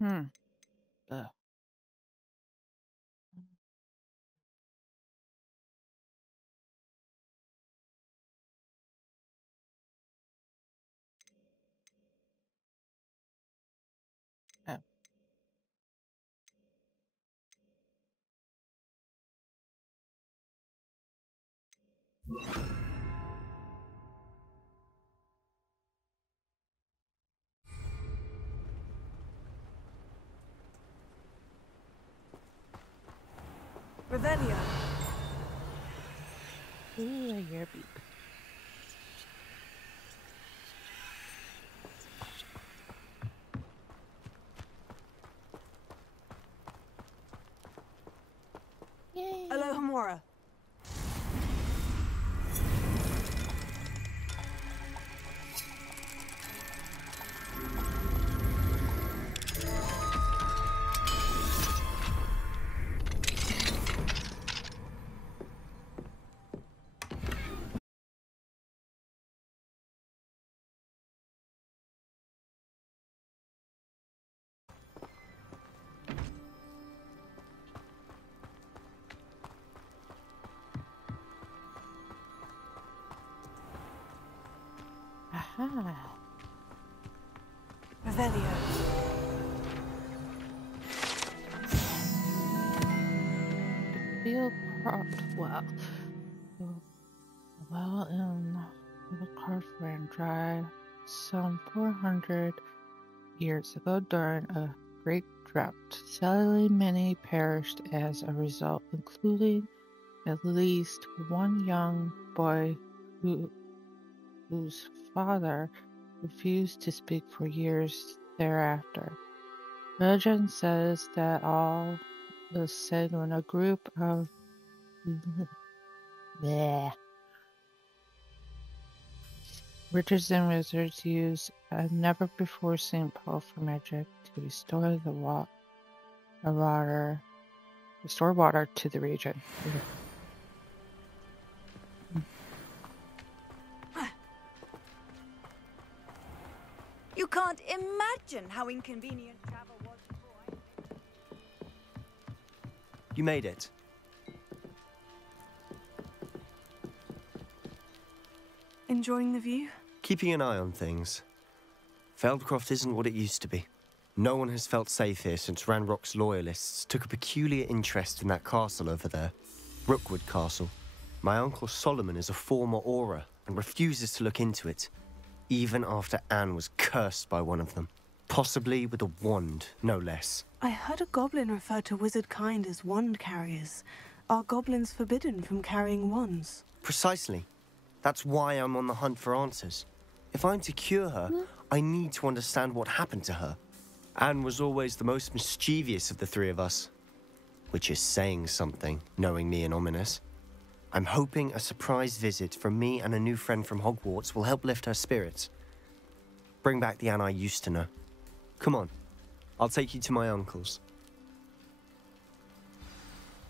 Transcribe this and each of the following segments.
Hmm. Ugh. Oh. Revelio. Ooh, I hear a beep. Yay! Alohomora. Aha! Revelio. Feel cropped well. Well, in the carp ran dry some 400 years ago during a great drought. Sadly, many perished as a result, including at least one young boy whose father refused to speak for years thereafter. Legend says that all was said when a group of bleh, witches and wizards used a never-before-seen powerful magic to restore water to the region. You can't imagine how inconvenient travel was before You made it. Enjoying the view? Keeping an eye on things. Feldcroft isn't what it used to be. No one has felt safe here since Ranrock's loyalists took a peculiar interest in that castle over there. Rookwood Castle. My uncle Solomon is a former Auror and refuses to look into it, even after Anne was cursed by one of them. Possibly with a wand, no less. I heard a goblin refer to wizard kind as wand carriers. Are goblins forbidden from carrying wands? Precisely. That's why I'm on the hunt for answers. If I'm to cure her, I need to understand what happened to her. Anne was always the most mischievous of the three of us. Which is saying something, knowing me and Ominous. I'm hoping a surprise visit from me and a new friend from Hogwarts will help lift her spirits. Bring back the Anne I used to know. Come on, I'll take you to my uncle's.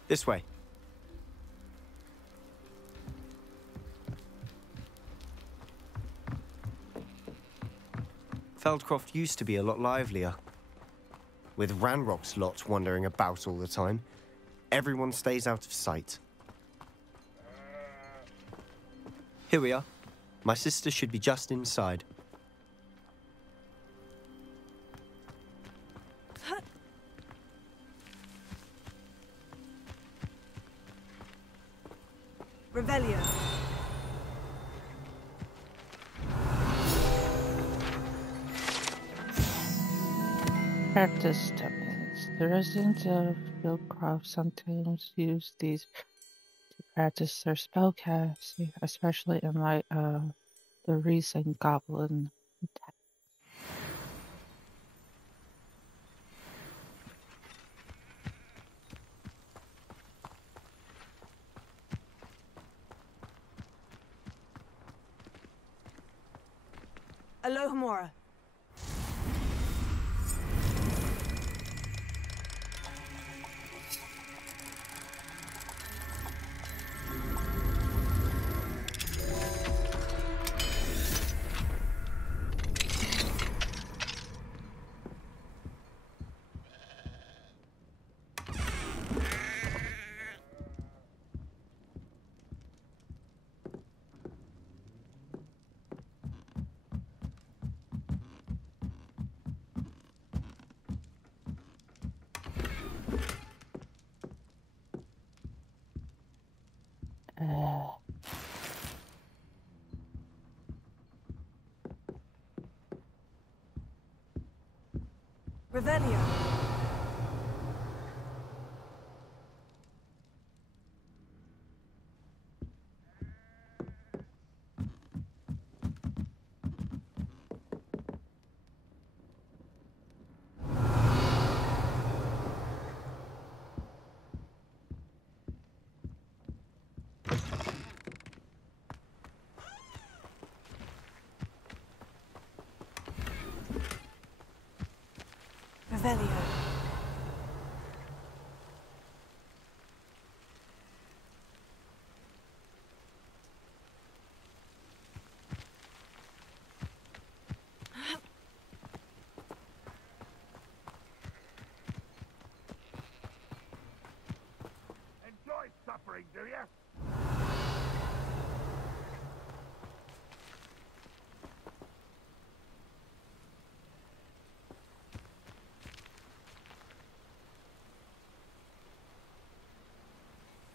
This way. Feldcroft used to be a lot livelier. With Ranrock's lot wandering about all the time, everyone stays out of sight. Here we are. My sister should be just inside. Revelio. Practice techniques. The residents of Fieldcroft sometimes use these to practice their spellcasting, especially in light of the recent goblin attack. Alohomora. Revelio. Revelio. Enjoy suffering, do you?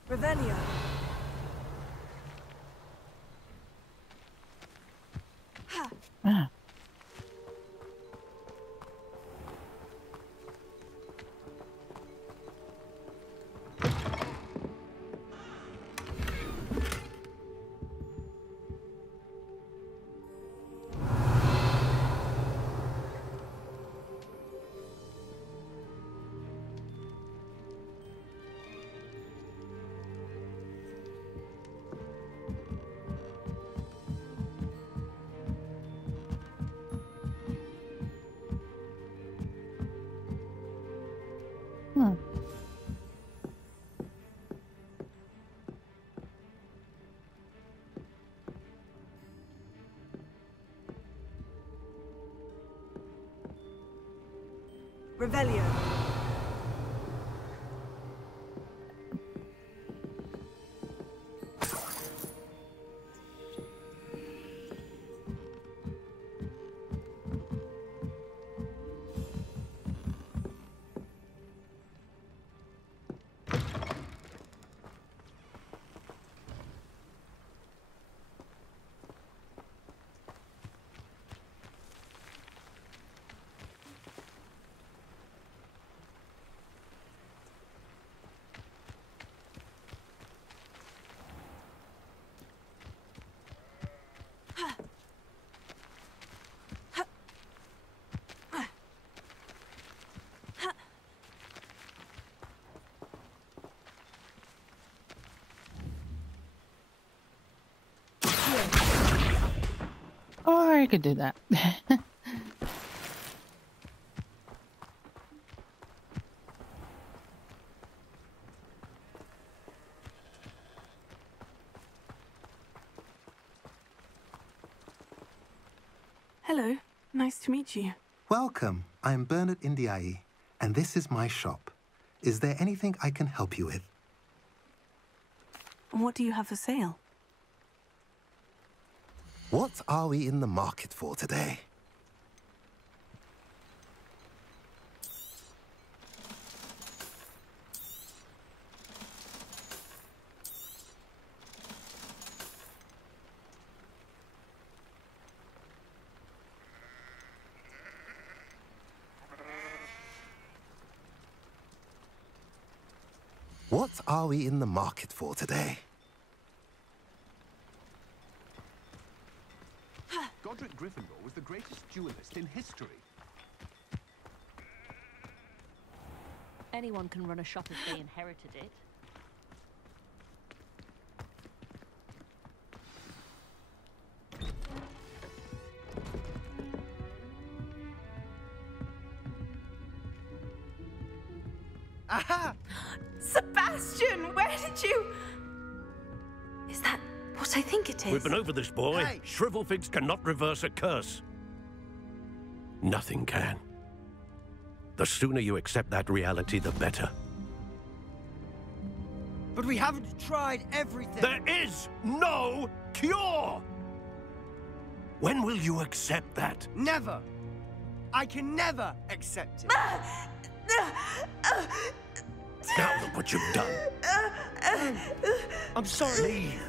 Revelio. Ah. Hmm. Revelio. Or I could do that. Hello, nice to meet you. Welcome. I'm Bernard Indiai, and this is my shop. Is there anything I can help you with? What do you have for sale? What are we in the market for today? What are we in the market for today? Godric Gryffindor was the greatest duelist in history. Anyone can run a shop if they inherited it. Aha! Sebastian, where did you... Is that what I think it is? We've been over this, boy. Hey! Shrivelfigs cannot reverse a curse. Nothing can. The sooner you accept that reality, the better. But we haven't tried everything. There is no cure! When will you accept that? Never. I can never accept it. Now look what you've done. I'm sorry. Leave.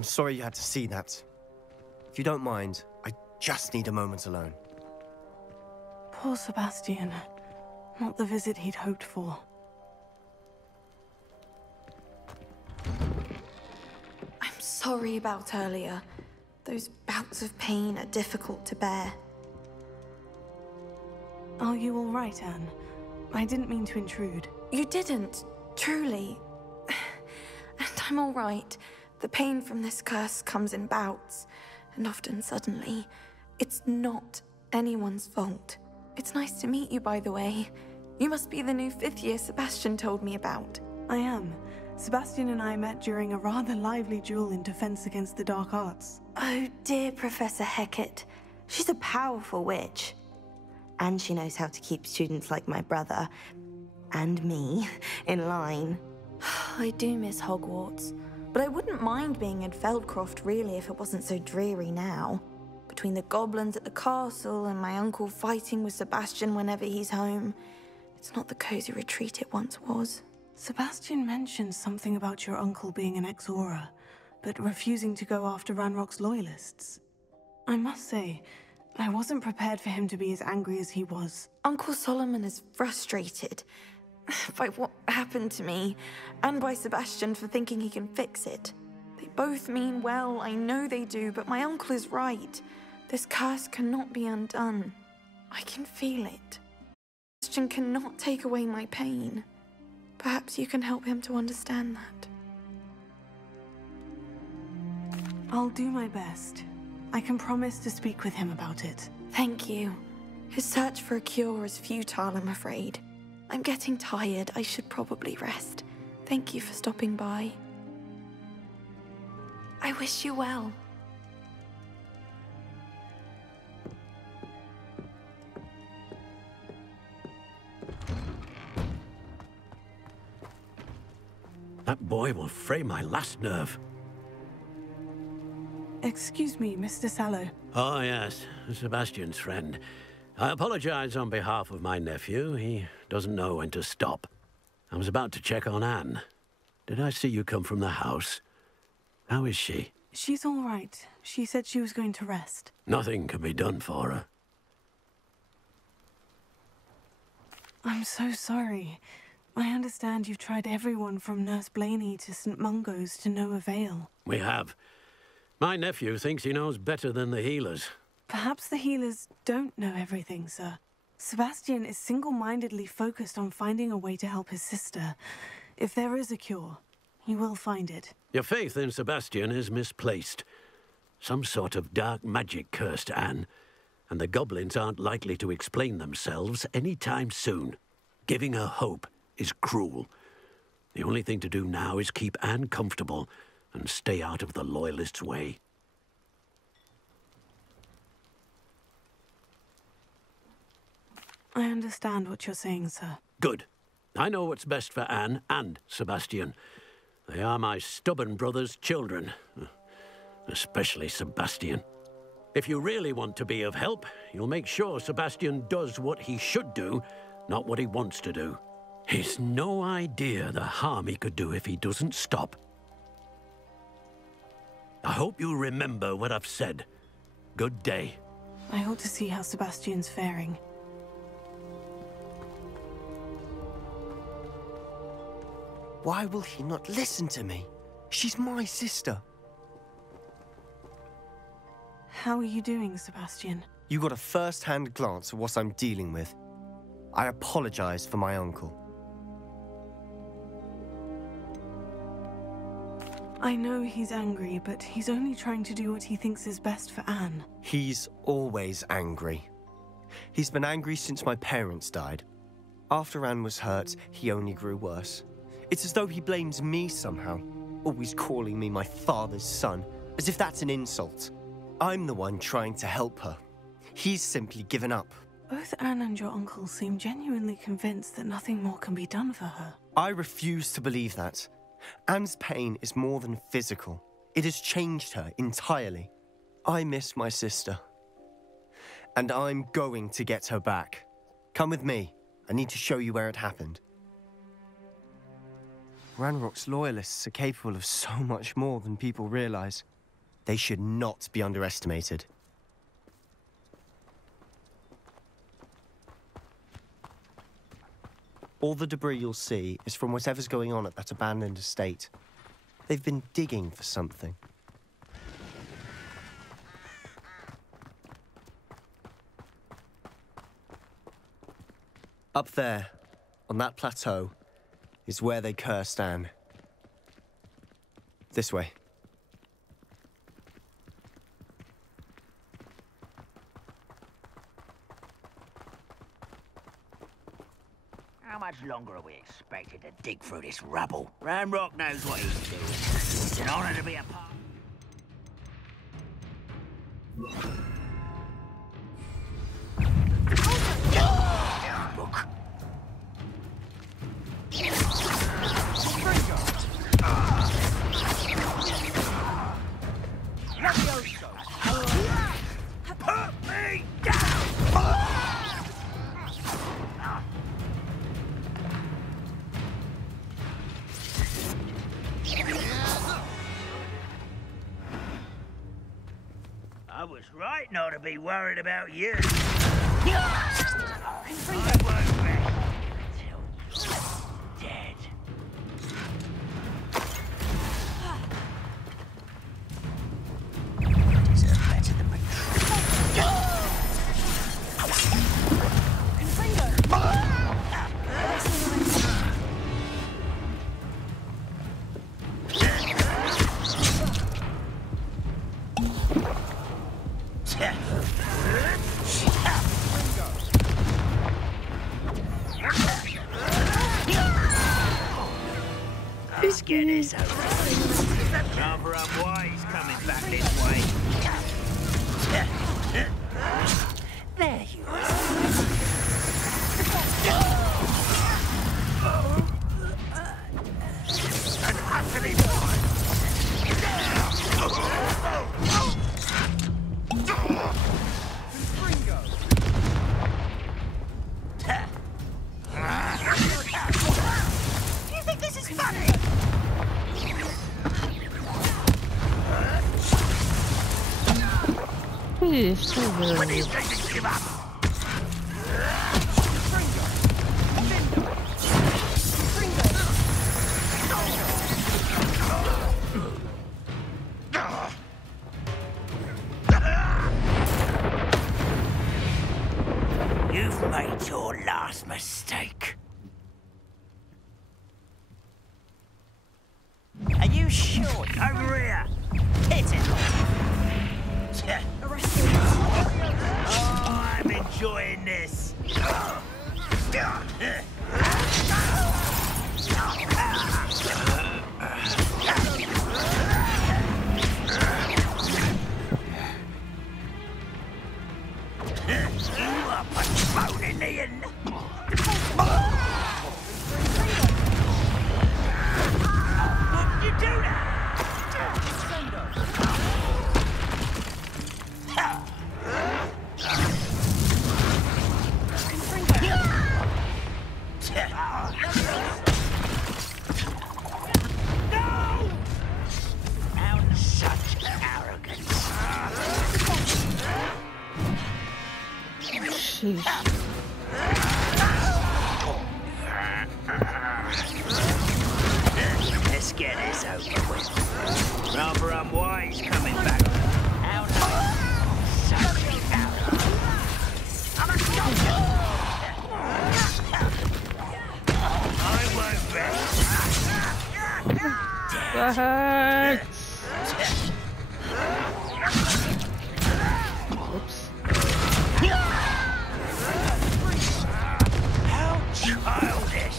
I'm sorry you had to see that. If you don't mind, I just need a moment alone. Poor Sebastian. Not the visit he'd hoped for. I'm sorry about earlier. Those bouts of pain are difficult to bear. Are you all right, Anne? I didn't mean to intrude. You didn't, truly. And I'm all right. The pain from this curse comes in bouts, and often suddenly. It's not anyone's fault. It's nice to meet you, by the way. You must be the new 5th year Sebastian told me about. I am. Sebastian and I met during a rather lively duel in defense against the dark arts. Oh, dear Professor Hecat. She's a powerful witch. And she knows how to keep students like my brother, and me, in line. I do miss Hogwarts, but I wouldn't mind being in Feldcroft, really, if it wasn't so dreary now. Between the goblins at the castle and my uncle fighting with Sebastian whenever he's home, it's not the cozy retreat it once was. Sebastian mentioned something about your uncle being an ex-Auror, but refusing to go after Ranrock's loyalists. I must say, I wasn't prepared for him to be as angry as he was. Uncle Solomon is frustrated by what happened to me, and by Sebastian for thinking he can fix it. They both mean well, I know they do, but my uncle is right. This curse cannot be undone. I can feel it. Sebastian cannot take away my pain. Perhaps you can help him to understand that. I'll do my best. I can promise to speak with him about it. Thank you. His search for a cure is futile, I'm afraid. I'm getting tired. I should probably rest. Thank you for stopping by. I wish you well. That boy will fray my last nerve. Excuse me, Mr. Sallow. Oh, yes, Sebastian's friend. I apologize on behalf of my nephew. He doesn't know when to stop. I was about to check on Anne. Did I see you come from the house? How is she? She's all right. She said she was going to rest. Nothing can be done for her. I'm so sorry. I understand you've tried everyone from Nurse Blaney to St. Mungo's to no avail. We have. My nephew thinks he knows better than the healers. Perhaps the healers don't know everything, sir. Sebastian is single-mindedly focused on finding a way to help his sister. If there is a cure, he will find it. Your faith in Sebastian is misplaced. Some sort of dark magic cursed Anne, and the goblins aren't likely to explain themselves any time soon. Giving her hope is cruel. The only thing to do now is keep Anne comfortable and stay out of the Loyalists' way. I understand what you're saying, sir. Good. I know what's best for Anne and Sebastian. They are my stubborn brother's children. Especially Sebastian. If you really want to be of help, you'll make sure Sebastian does what he should do, not what he wants to do. He's no idea the harm he could do if he doesn't stop. I hope you remember what I've said. Good day. I ought to see how Sebastian's faring. Why will he not listen to me? She's my sister. How are you doing, Sebastian? You got a first-hand glance at what I'm dealing with. I apologize for my uncle. I know he's angry, but he's only trying to do what he thinks is best for Anne. He's always angry. He's been angry since my parents died. After Anne was hurt, he only grew worse. It's as though he blames me somehow, always calling me my father's son, as if that's an insult. I'm the one trying to help her. He's simply given up. Both Anne and your uncle seem genuinely convinced that nothing more can be done for her. I refuse to believe that. Anne's pain is more than physical. It has changed her entirely. I miss my sister. And I'm going to get her back. Come with me. I need to show you where it happened. Ranrock's loyalists are capable of so much more than people realize. They should not be underestimated. All the debris you'll see is from whatever's going on at that abandoned estate. They've been digging for something. Up there, on that plateau, is where they cursed Anne. This way. How much longer are we expected to dig through this rubble? Ranrock knows what he's doing. It's an honor to be a part. Look. Put me down! I was right not to be worried about you. I won't rest until you're dead. You deserve better than Let's get this over. Rather unwise coming back this way. There you are. And utterly you think this is funny? Please, so When rude. do you think you give up? You've made your last mistake. Are you sure? Over here. Hit it. Oh, I'm enjoying this. You are postponing the end. You do that. No! Found such arrogance. Sheesh. Let's get this over with. Rather unwise coming back. How nice. Such arrogance. I'm a soldier. I won't rest. The heck? Oops. How childish.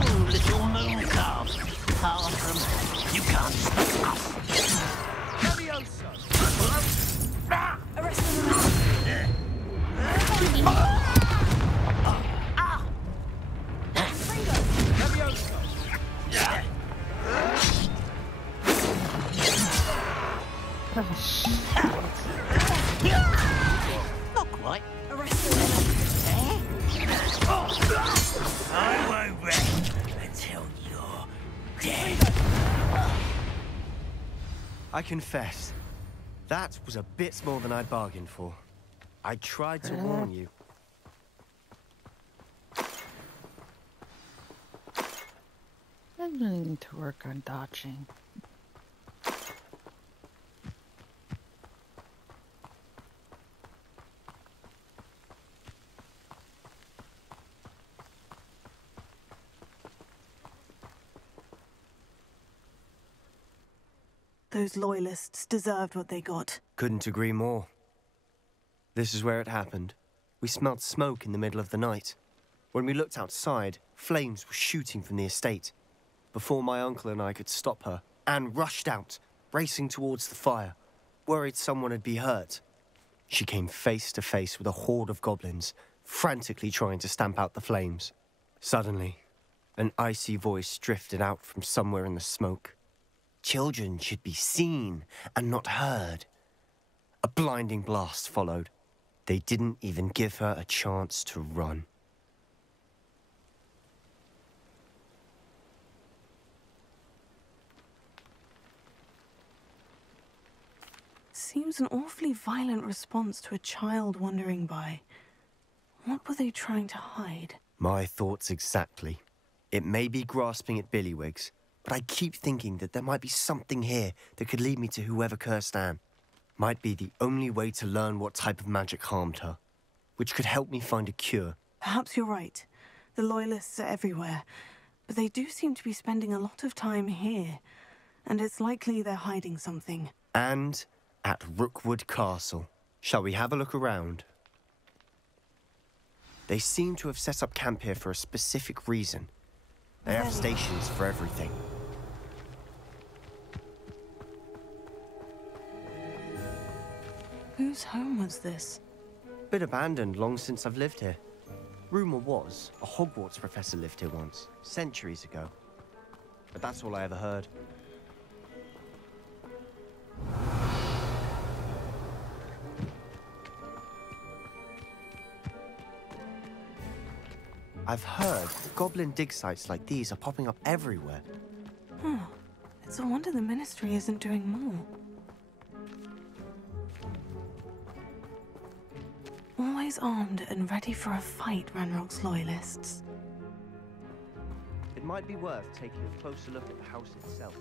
Ooh, little moon calf. Far from you can't stop us. Not quite. I won't rest until you're dead. I confess, that was a bit more than I'd bargained for. I tried to warn you. I'm gonna need to work on dodging. Those loyalists deserved what they got. Couldn't agree more. This is where it happened. We smelled smoke in the middle of the night. When we looked outside, flames were shooting from the estate. Before my uncle and I could stop her, Anne rushed out, racing towards the fire, worried someone had been hurt. She came face to face with a horde of goblins, frantically trying to stamp out the flames. Suddenly, an icy voice drifted out from somewhere in the smoke. Children should be seen and not heard. A blinding blast followed. They didn't even give her a chance to run. Seems an awfully violent response to a child wandering by. What were they trying to hide? My thoughts exactly. It may be grasping at Billywigs, but I keep thinking that there might be something here that could lead me to whoever cursed Anne. Might be the only way to learn what type of magic harmed her, which could help me find a cure. Perhaps you're right. The Loyalists are everywhere, but they do seem to be spending a lot of time here, and it's likely they're hiding something. And at Rookwood Castle. Shall we have a look around? They seem to have set up camp here for a specific reason. They have stations for everything. Whose home was this? Been abandoned long since I've lived here. Rumour was a Hogwarts professor lived here once, centuries ago. But that's all I ever heard. I've heard goblin dig sites like these are popping up everywhere. Huh. It's a wonder the Ministry isn't doing more. Always armed and ready for a fight, Ranrock's Loyalists. It might be worth taking a closer look at the house itself.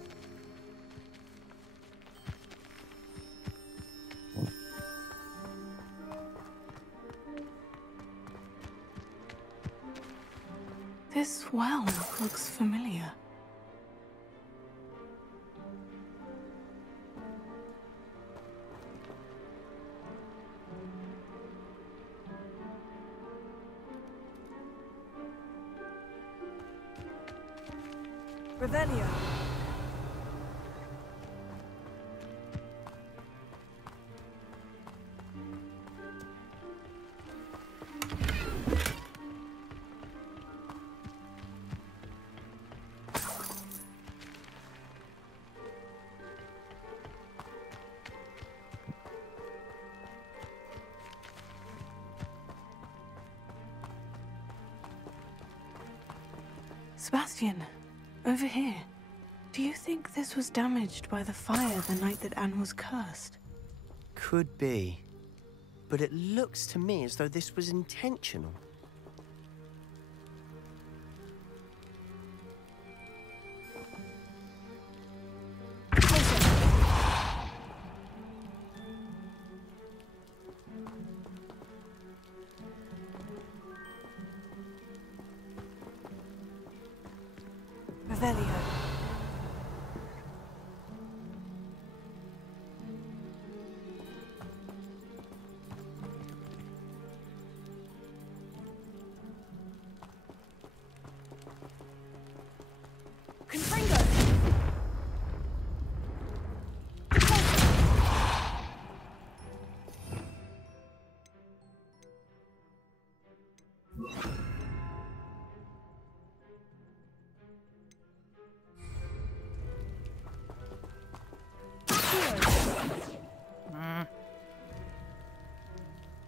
This well looks familiar. Revelio. Sebastian, over here. Do you think this was damaged by the fire the night that Anne was cursed? Could be. But it looks to me as though this was intentional. Revelio. Confringo.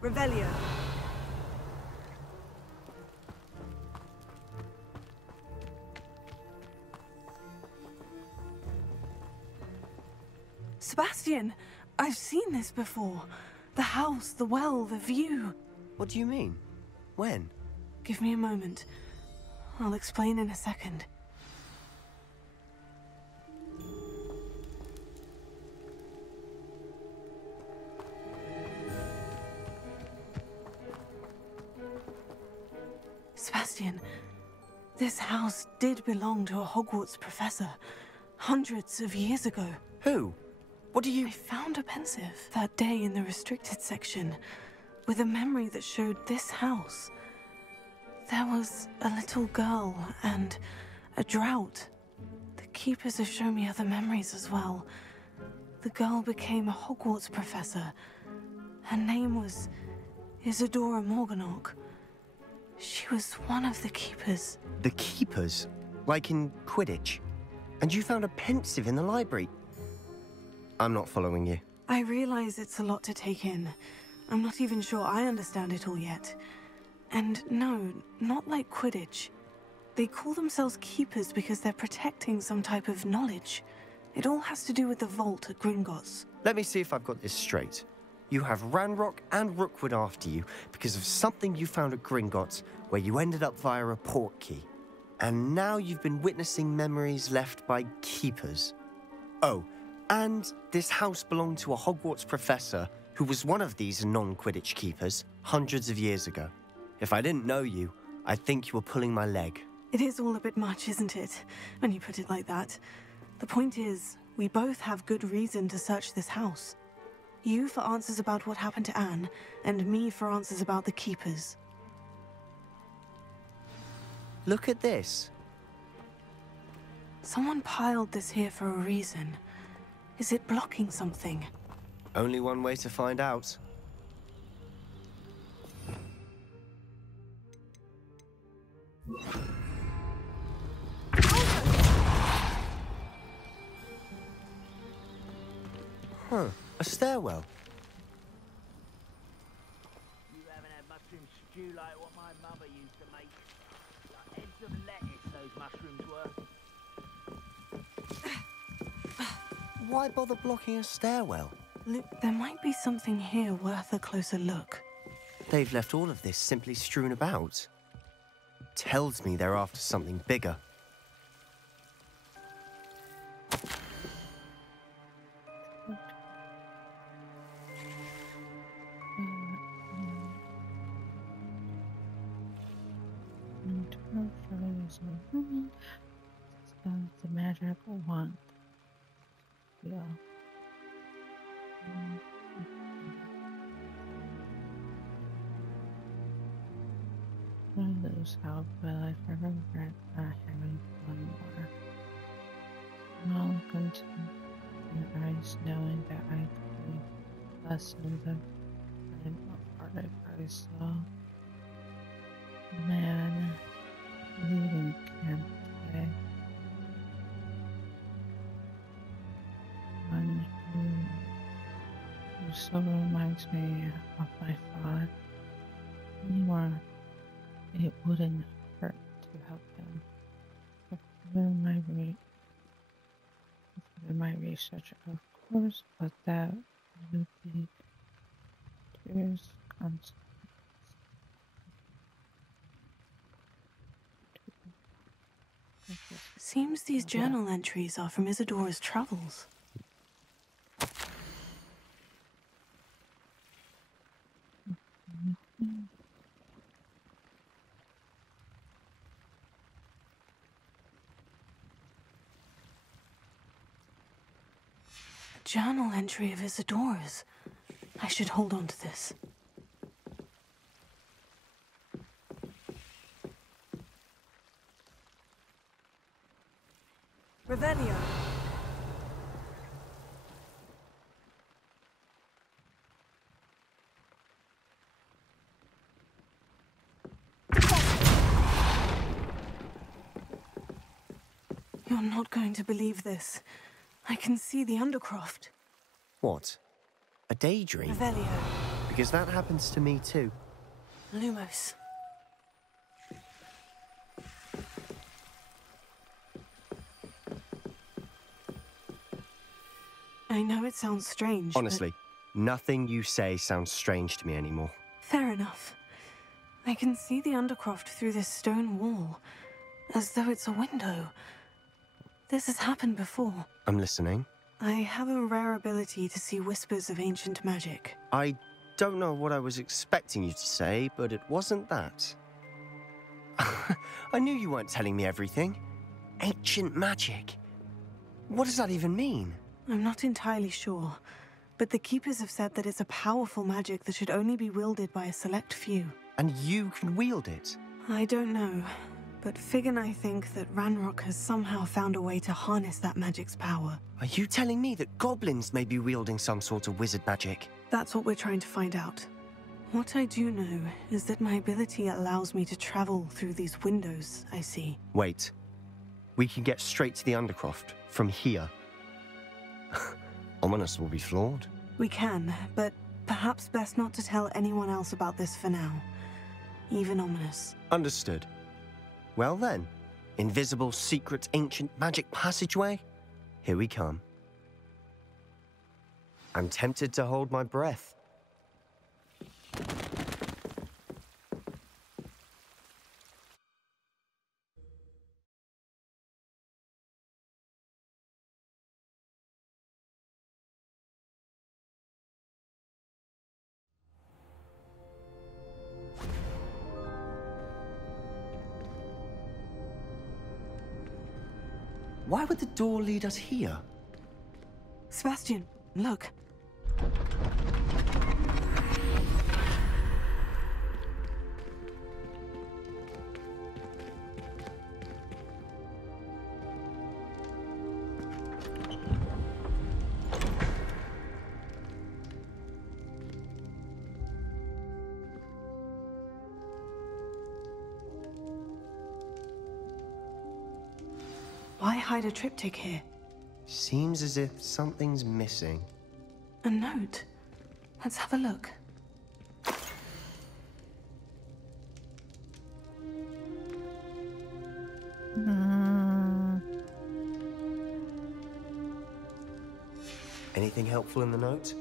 Revelio. Sebastian, I've seen this before. The house, the well, the view. What do you mean? When? Give me a moment. I'll explain in a second. Sebastian, this house did belong to a Hogwarts professor hundreds of years ago. Who? What do you... I found a pensive that day in the restricted section with a memory that showed this house. There was a little girl and a drought. The keepers have shown me other memories as well. The girl became a Hogwarts professor. Her name was Isadora Morganach. She was one of the keepers. The keepers? Like in Quidditch? And you found a pensive in the library? I'm not following you. I realize it's a lot to take in. I'm not even sure I understand it all yet. And no, not like Quidditch. They call themselves keepers because they're protecting some type of knowledge. It all has to do with the vault at Gringotts. Let me see if I've got this straight. You have Ranrock and Rookwood after you because of something you found at Gringotts where you ended up via a portkey. And now you've been witnessing memories left by keepers. Oh, and this house belonged to a Hogwarts professor who was one of these non-Quidditch keepers hundreds of years ago. If I didn't know you, I'd think you were pulling my leg. It is all a bit much, isn't it, when you put it like that? The point is, we both have good reason to search this house. You for answers about what happened to Anne, and me for answers about the keepers. Look at this. Someone piled this here for a reason. Is it blocking something? Only one way to find out. Huh, a stairwell. You haven't had mushroom stew like what my mother used to make. Like heads of lettuce, those mushrooms were. Why bother blocking a stairwell? Look, there might be something here worth a closer look. They've left all of this simply strewn about. Tells me they're after something bigger. The magic wand. Yeah. One of those help, but I regret not having one more. I'll continue your eyes knowing that I could be less than the kind of hearted I saw. Man leaving camp today. One who so reminds me of my father. Anymore, it wouldn't hurt to help him. Through my research, of course, but that would be tears consequences. Seems these journal entries are from Isadora's travels. A journal entry of Isadora's. I should hold on to this. Revelio. You're not going to believe this. I can see the Undercroft. What? A daydream? Revelio. because that happens to me too. Lumos. I know it sounds strange, Honestly, nothing you say sounds strange to me anymore. Fair enough. I can see the Undercroft through this stone wall, as though it's a window. This has happened before. I'm listening. I have a rare ability to see whispers of ancient magic. I don't know what I was expecting you to say, but it wasn't that. I knew you weren't telling me everything. Ancient magic. What does that even mean? I'm not entirely sure, but the Keepers have said that it's a powerful magic that should only be wielded by a select few. And you can wield it? I don't know, but Fig and I think that Ranrock has somehow found a way to harness that magic's power. Are you telling me that goblins may be wielding some sort of wizard magic? That's what we're trying to find out. What I do know is that my ability allows me to travel through these windows I see. Wait. We can get straight to the Undercroft from here. Ominous will be floored. We can, but perhaps best not to tell anyone else about this for now. Even Ominous. Understood. Well then, invisible, secret, ancient magic passageway? Here we come. I'm tempted to hold my breath. Why would the door lead us here? Sebastian, look. Why hide a triptych here? Seems as if something's missing. A note. Let's have a look. Anything helpful in the note?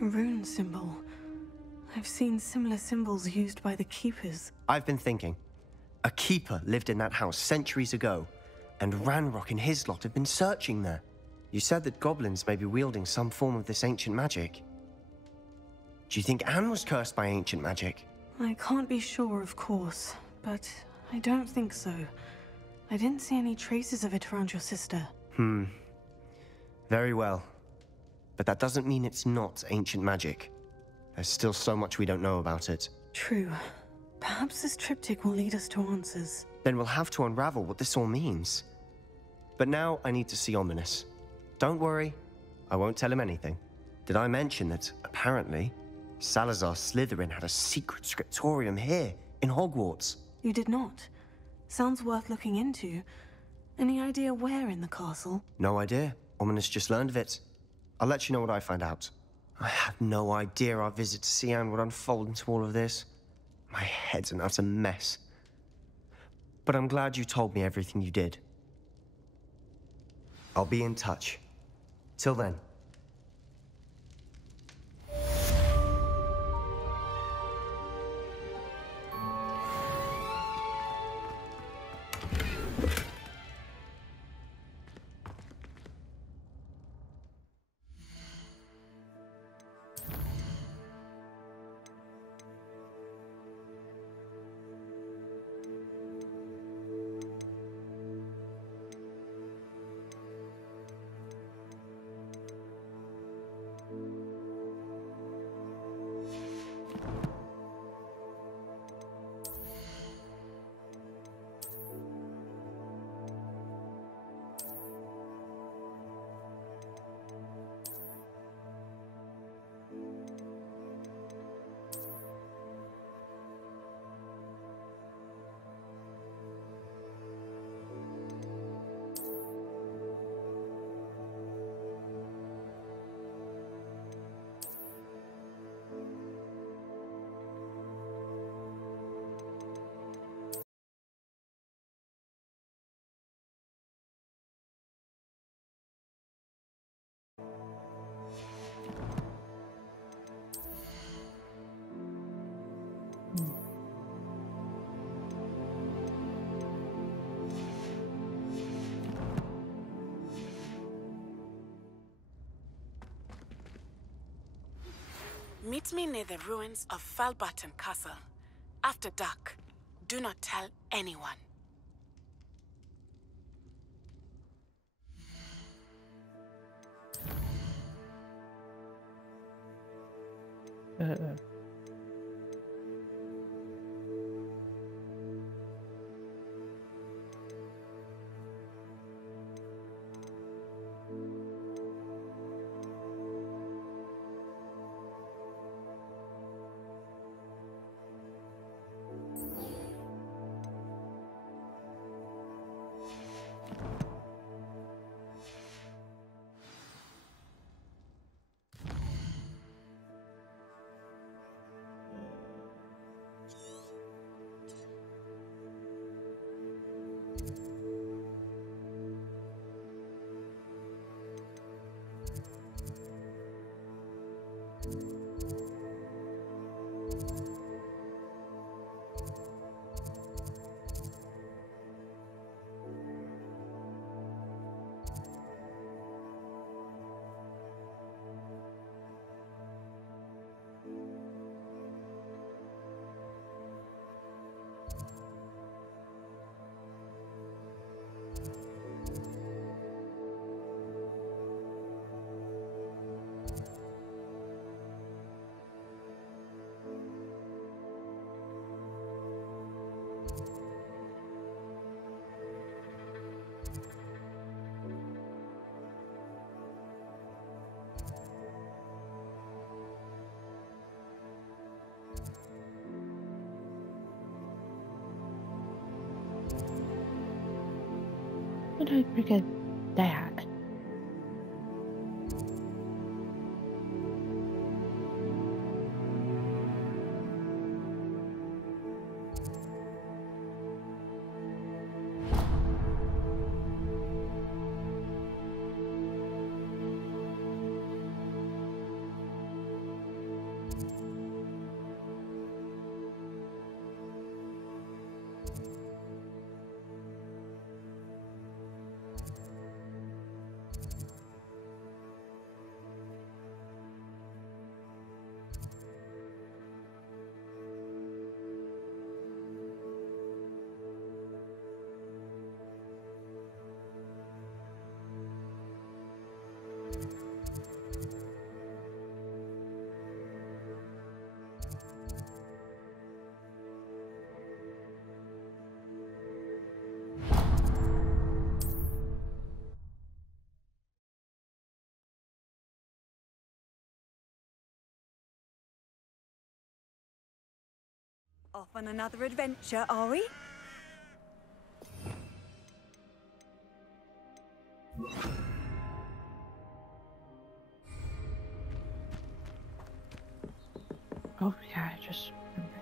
A rune symbol. I've seen similar symbols used by the Keepers. I've been thinking. A keeper lived in that house centuries ago, and Ranrock and his lot have been searching there. You said that goblins may be wielding some form of this ancient magic. Do you think Anne was cursed by ancient magic? I can't be sure, of course, but I don't think so. I didn't see any traces of it around your sister. Very well. But that doesn't mean it's not ancient magic. There's still so much we don't know about it. True. Perhaps this triptych will lead us to answers. Then we'll have to unravel what this all means. But now I need to see Ominous. Don't worry, I won't tell him anything. Did I mention that, apparently, Salazar Slytherin had a secret scriptorium here, in Hogwarts? You did not. Sounds worth looking into. Any idea where in the castle? No idea. Ominous just learned of it. I'll let you know what I find out. I had no idea our visit to Cian would unfold into all of this. My head's an utter mess. But I'm glad you told me everything you did. I'll be in touch. Till then. Meet me near the ruins of Falbaton Castle. After dark. Do not tell anyone. How did I forget that? Off on another adventure, are we? Oh yeah, I just remembered.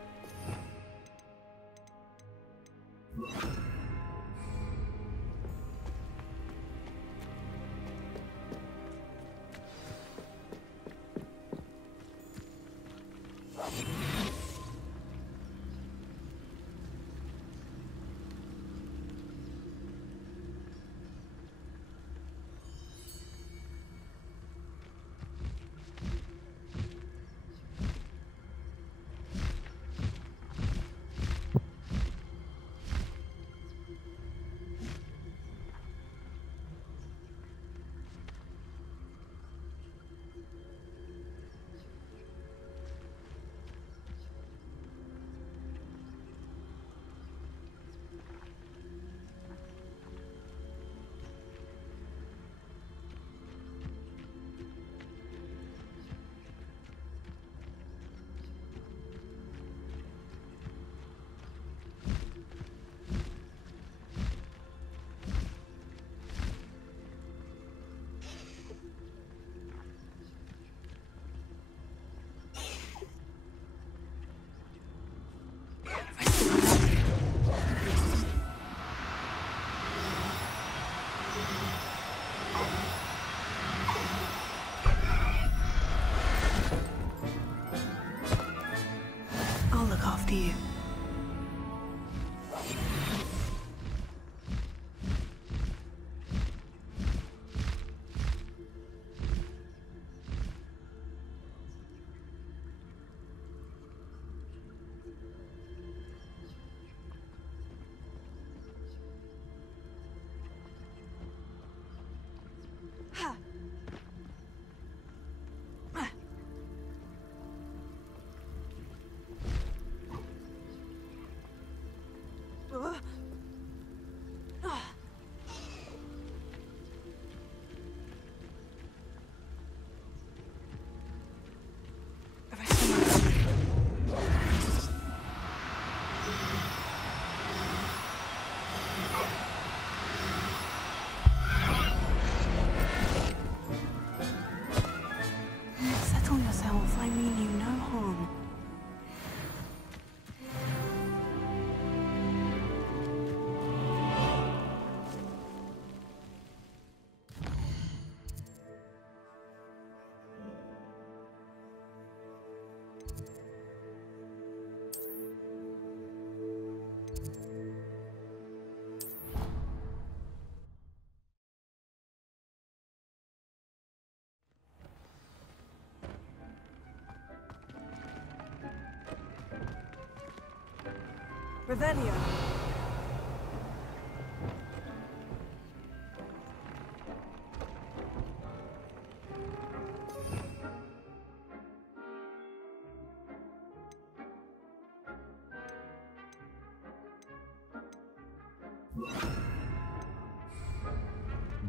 Revelio.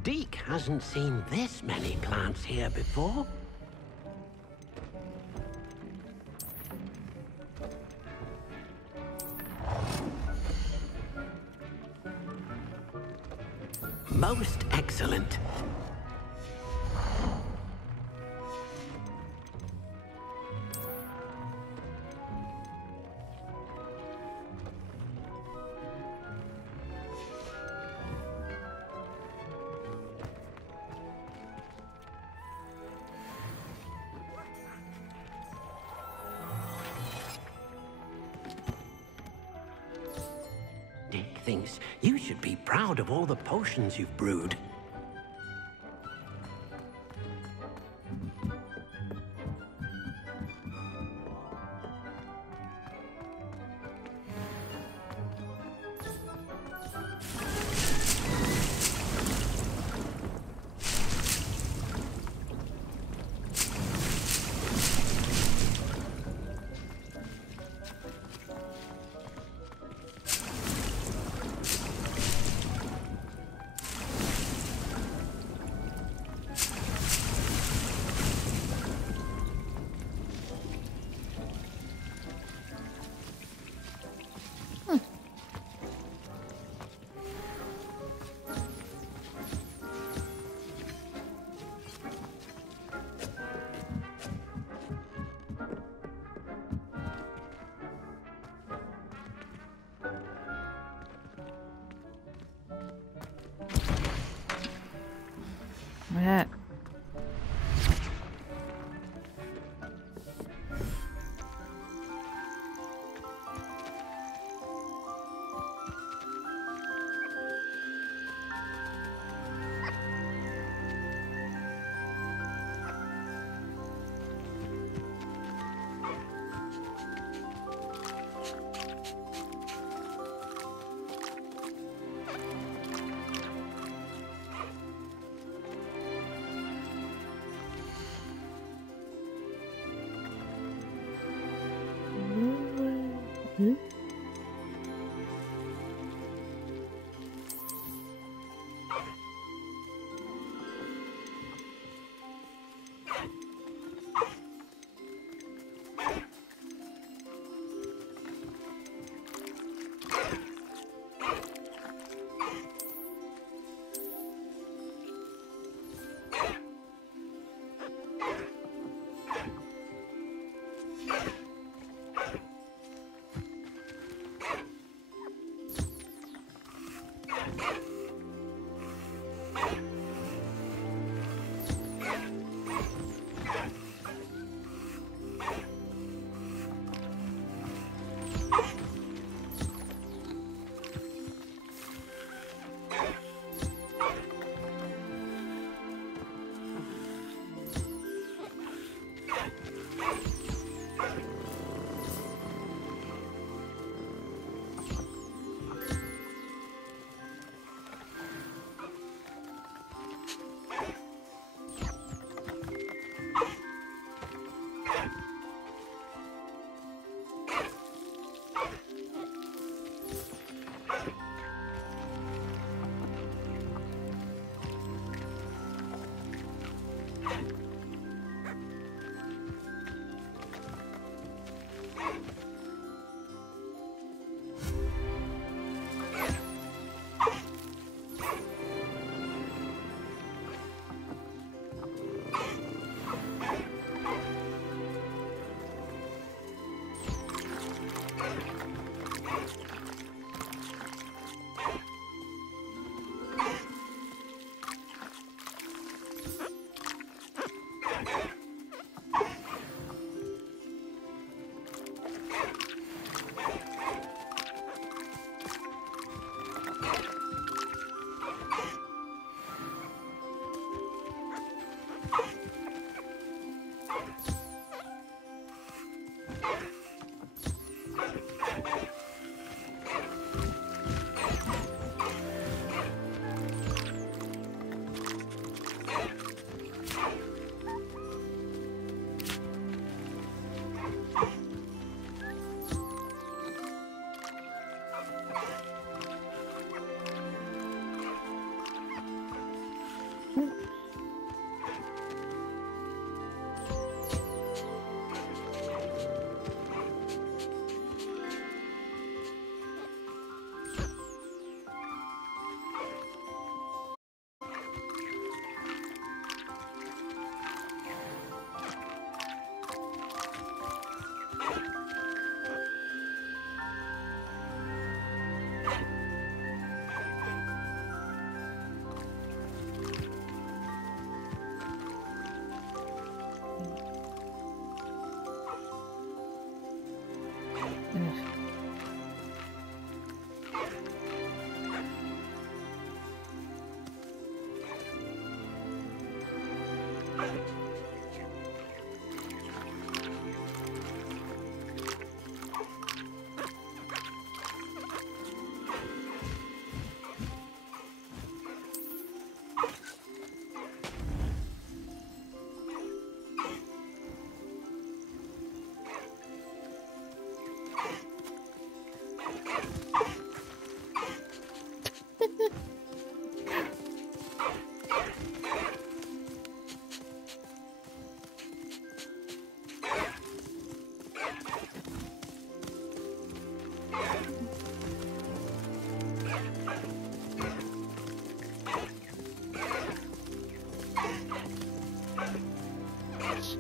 Deke hasn't seen this many plants here before. Most excellent. Dick thinks you should be proud of all the potions you've brewed.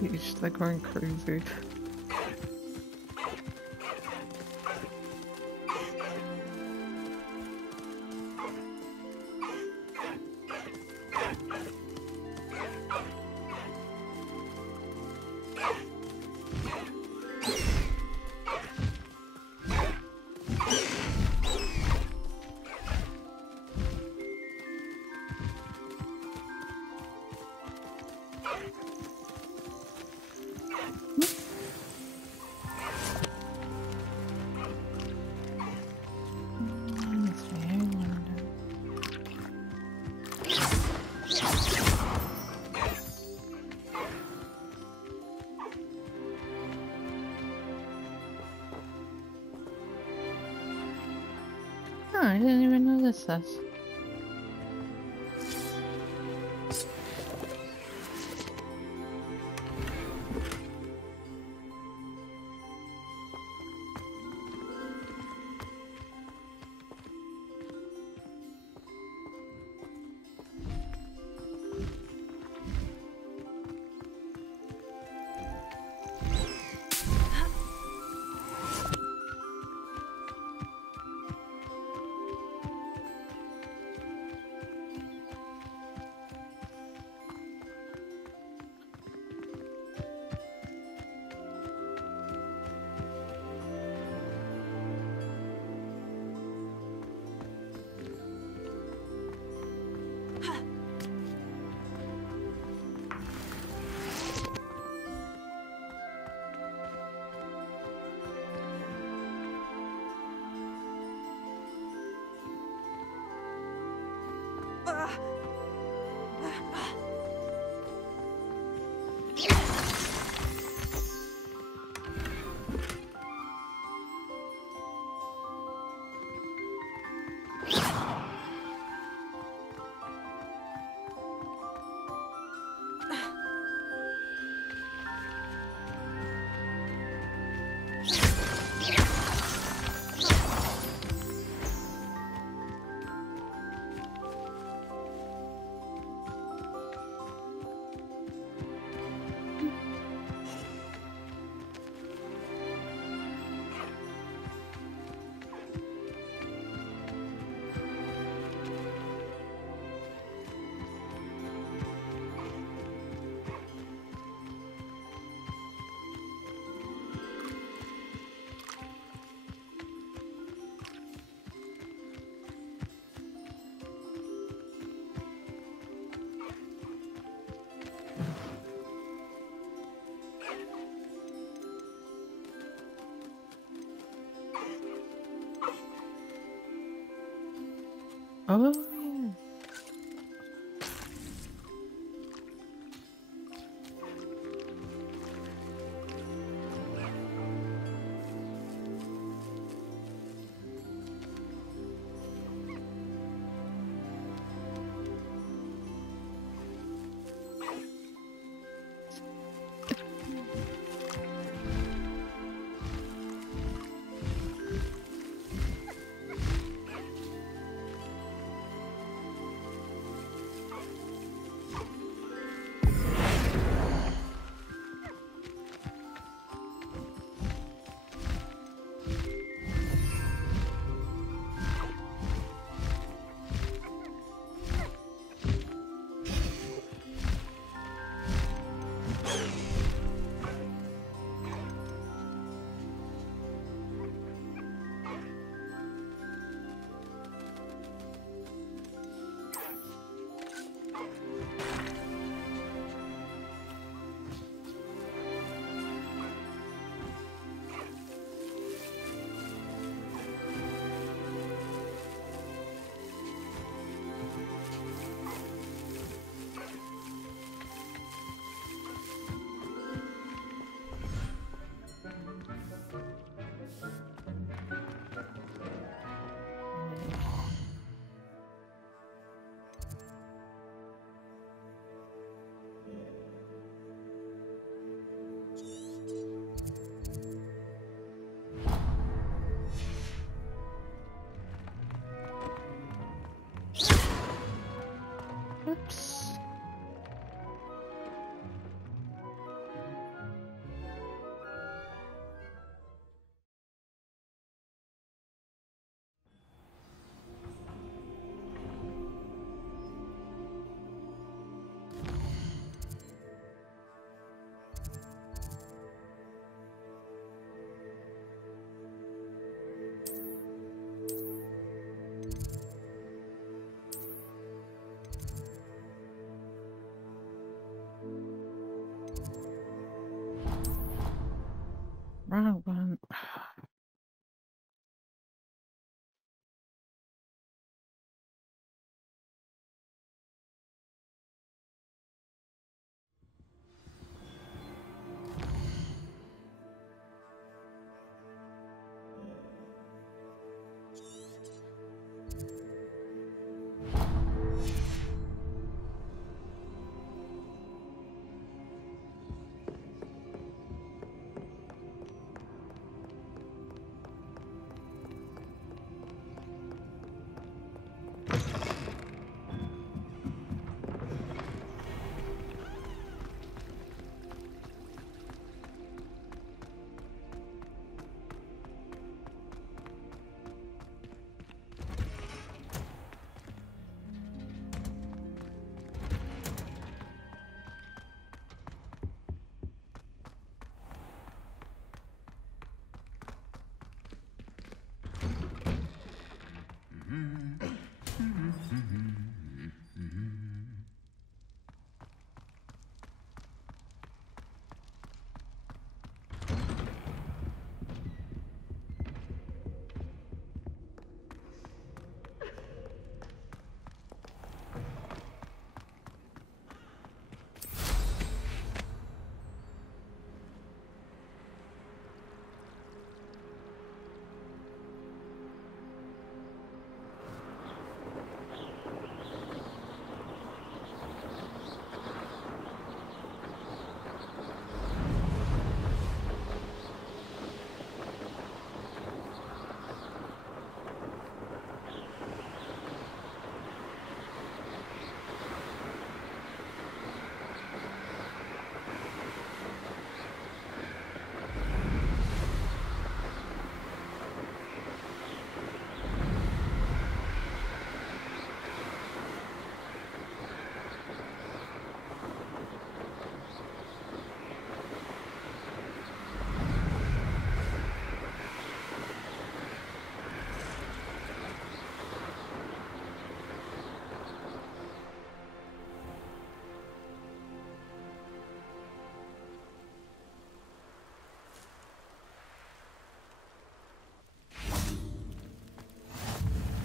He's like going crazy. Oh, I didn't even notice this. Oh.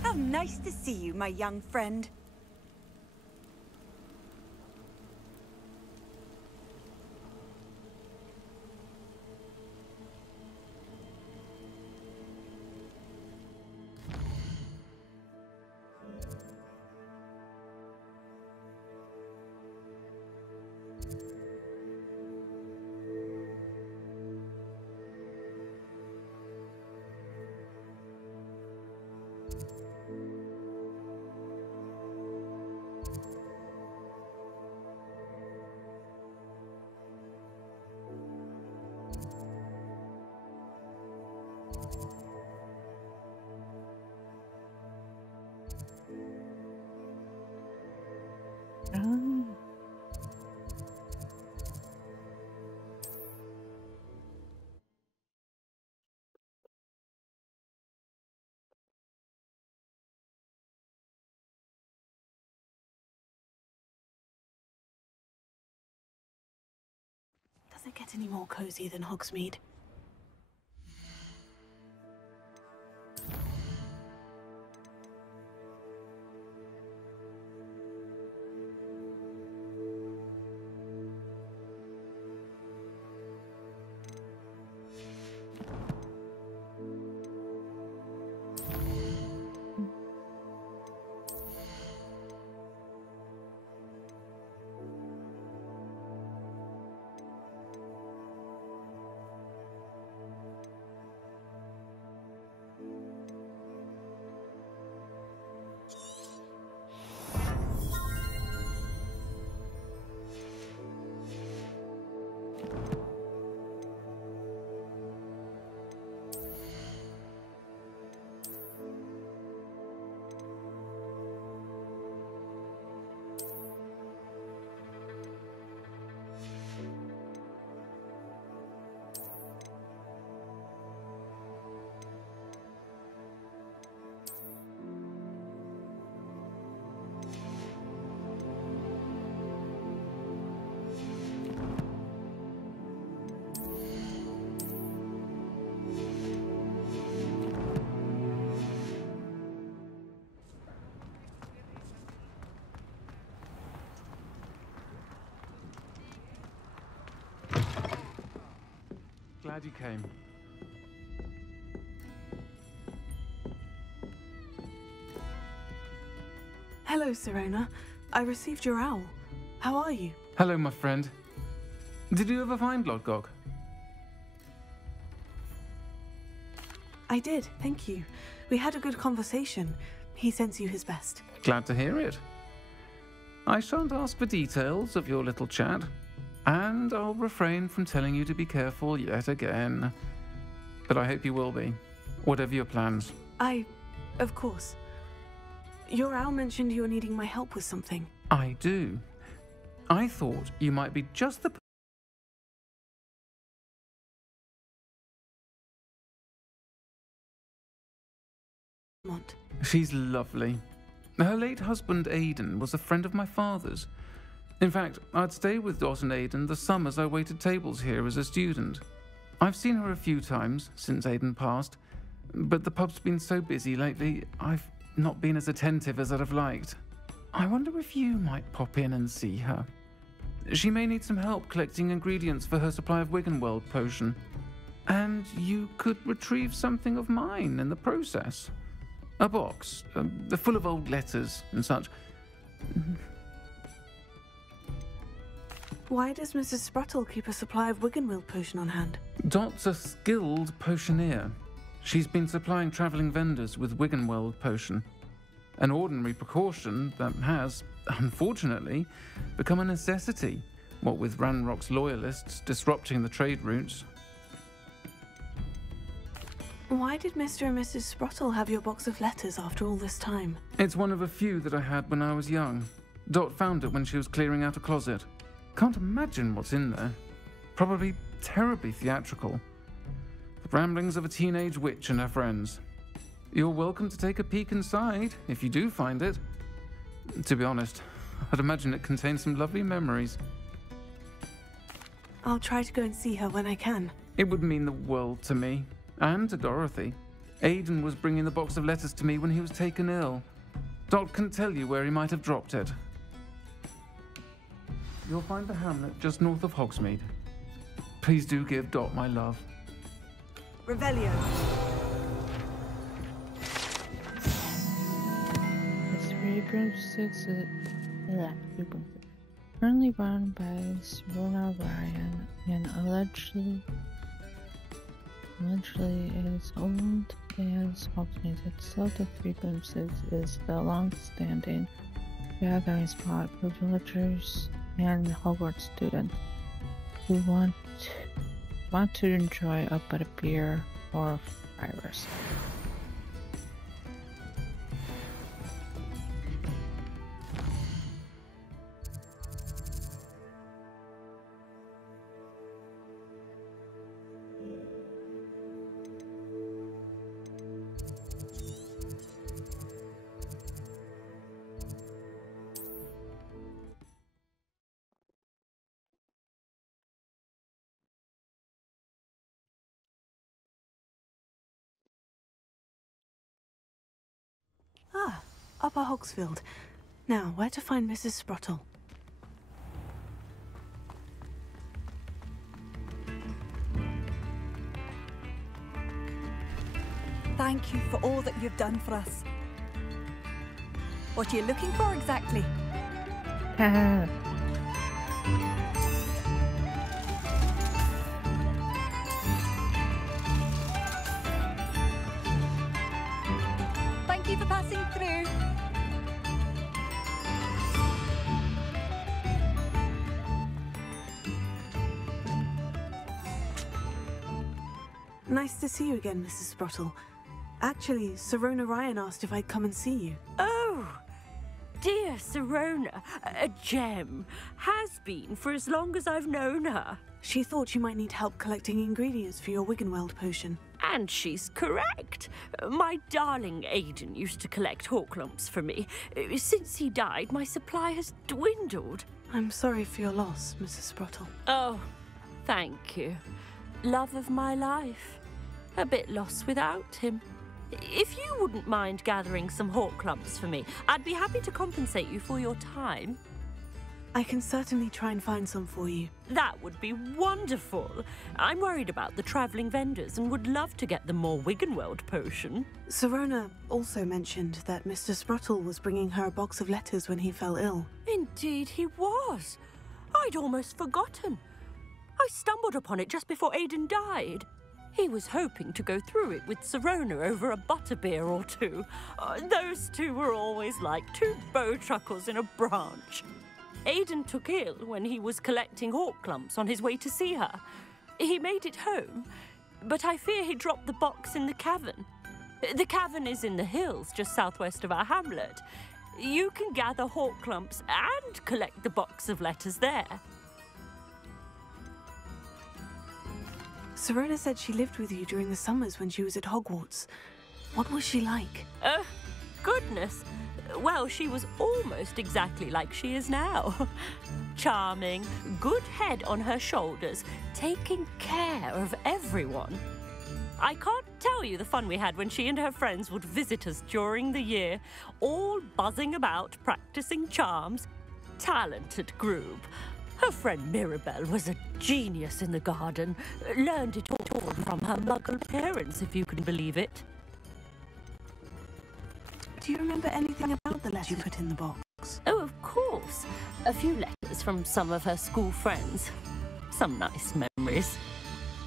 How nice to see you, my young friend. Does it get any more cozy than Hogsmeade? Glad you came. Hello, Sirona. I received your owl. How are you? Hello, my friend. Did you ever find Lodgok? I did, thank you. We had a good conversation. He sends you his best. Glad to hear it. I shan't ask for details of your little chat, and I'll refrain from telling you to be careful yet again. But I hope you will be, whatever your plans. Of course. Your owl mentioned you're needing my help with something. I do. I thought you might be just the She's lovely. Her late husband, Aidan, was a friend of my father's. In fact, I'd stay with Dot and Aidan the summers I waited tables here as a student. I've seen her a few times since Aidan passed, but the pub's been so busy lately, I've not been as attentive as I'd have liked. I wonder if you might pop in and see her. She may need some help collecting ingredients for her supply of Wiggenweld potion. And you could retrieve something of mine in the process. A box, full of old letters and such. Why does Mrs. Spruttle keep a supply of Wiggenweld potion on hand? Dot's a skilled potioneer. She's been supplying travelling vendors with Wiggenweld potion. An ordinary precaution that has, unfortunately, become a necessity, what with Ranrock's loyalists disrupting the trade routes. Why did Mr. and Mrs. Spruttle have your box of letters after all this time? It's one of a few that I had when I was young. Dot found it when she was clearing out a closet. Can't imagine what's in there. Probably terribly theatrical. The ramblings of a teenage witch and her friends. You're welcome to take a peek inside, if you do find it. To be honest, I'd imagine it contains some lovely memories. I'll try to go and see her when I can. It would mean the world to me, and to Dorothy. Aidan was bringing the box of letters to me when he was taken ill. Dot can tell you where he might have dropped it. You'll find the hamlet just north of Hogsmeade. Please do give Dot my love. Revelio. The 3 broomsticks currently run by Serona Ryan and allegedly as old as Hogsmeade itself. The 3 broomsticks is the long-standing gathering spot for villagers and Hogwarts students who want to enjoy a bit of beer or fires. Ah, Upper Hogsfield. Now, where to find Mrs. Spruttle? Thank you for all that you've done for us. What are you looking for exactly? Thank you for passing through. Nice to see you again, Mrs. Spruttle. Actually, Serona Ryan asked if I'd come and see you. Oh, dear Serona, a gem. Has been for as long as I've known her. She thought you might need help collecting ingredients for your Wiggenweld potion. And she's correct. My darling Aidan used to collect Horklumps for me. Since he died, my supply has dwindled. I'm sorry for your loss, Mrs. Spruttle. Oh, thank you. Love of my life. A bit lost without him. If you wouldn't mind gathering some Horklumps for me, I'd be happy to compensate you for your time. I can certainly try and find some for you. That would be wonderful. I'm worried about the travelling vendors and would love to get them more Wiggenweld potion. Serona also mentioned that Mr. Spruttle was bringing her a box of letters when he fell ill. Indeed he was. I'd almost forgotten. I stumbled upon it just before Aidan died. He was hoping to go through it with Serona over a butterbeer or two. Those two were always like 2 bowtruckles in a branch. Aidan took ill when he was collecting Horklumps on his way to see her. He made it home, but I fear he dropped the box in the cavern. The cavern is in the hills just southwest of our hamlet. You can gather Horklumps and collect the box of letters there. Serona said she lived with you during the summers when she was at Hogwarts. What was she like? Goodness. Well, she was almost exactly like she is now. Charming, good head on her shoulders, taking care of everyone. I can't tell you the fun we had when she and her friends would visit us during the year, all buzzing about, practicing charms. Talented group. Her friend Mirabelle was a genius in the garden. Learned it all from her muggle parents, if you can believe it. Do you remember anything about the letter you put in the box? Oh, of course. A few letters from some of her school friends. Some nice memories.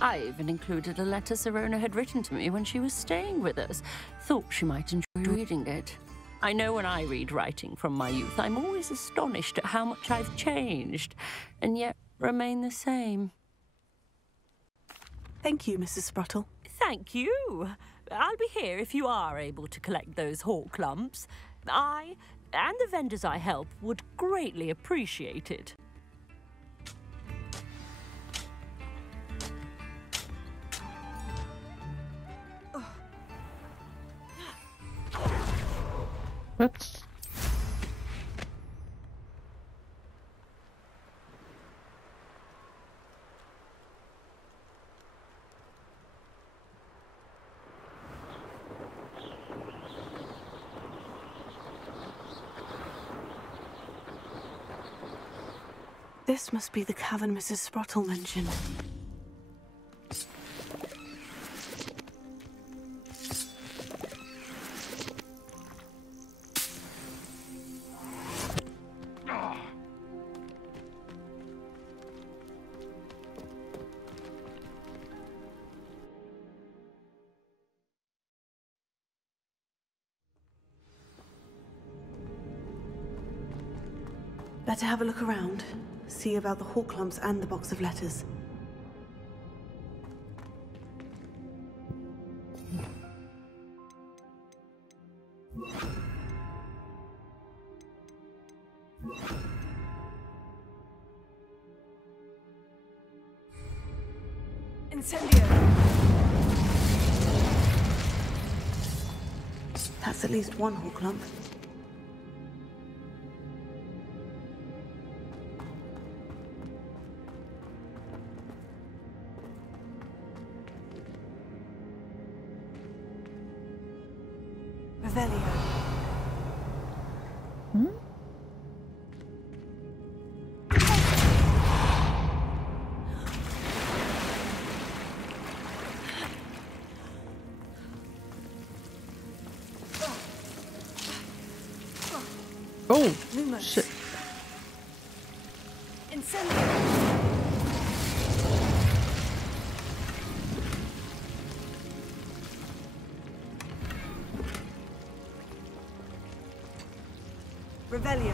I even included a letter Sirona had written to me when she was staying with us. Thought she might enjoy reading it. I know when I read writing from my youth, I'm always astonished at how much I've changed, and yet remain the same. Thank you, Mrs. Spruttle. Thank you. I'll be here if you are able to collect those hawk lumps. I, and the vendors I help, would greatly appreciate it. Oops. This must be the cavern Mrs. Spruttle mentioned. Better have a look around. See about the hawk lumps and the box of letters. Incendio! That's at least one hawk lump. Oh, shit. Revelio.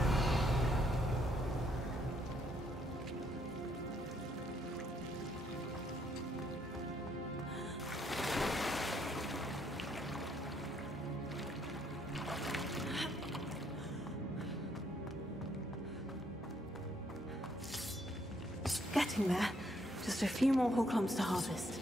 Getting there. Just a few more hawk lumps to harvest.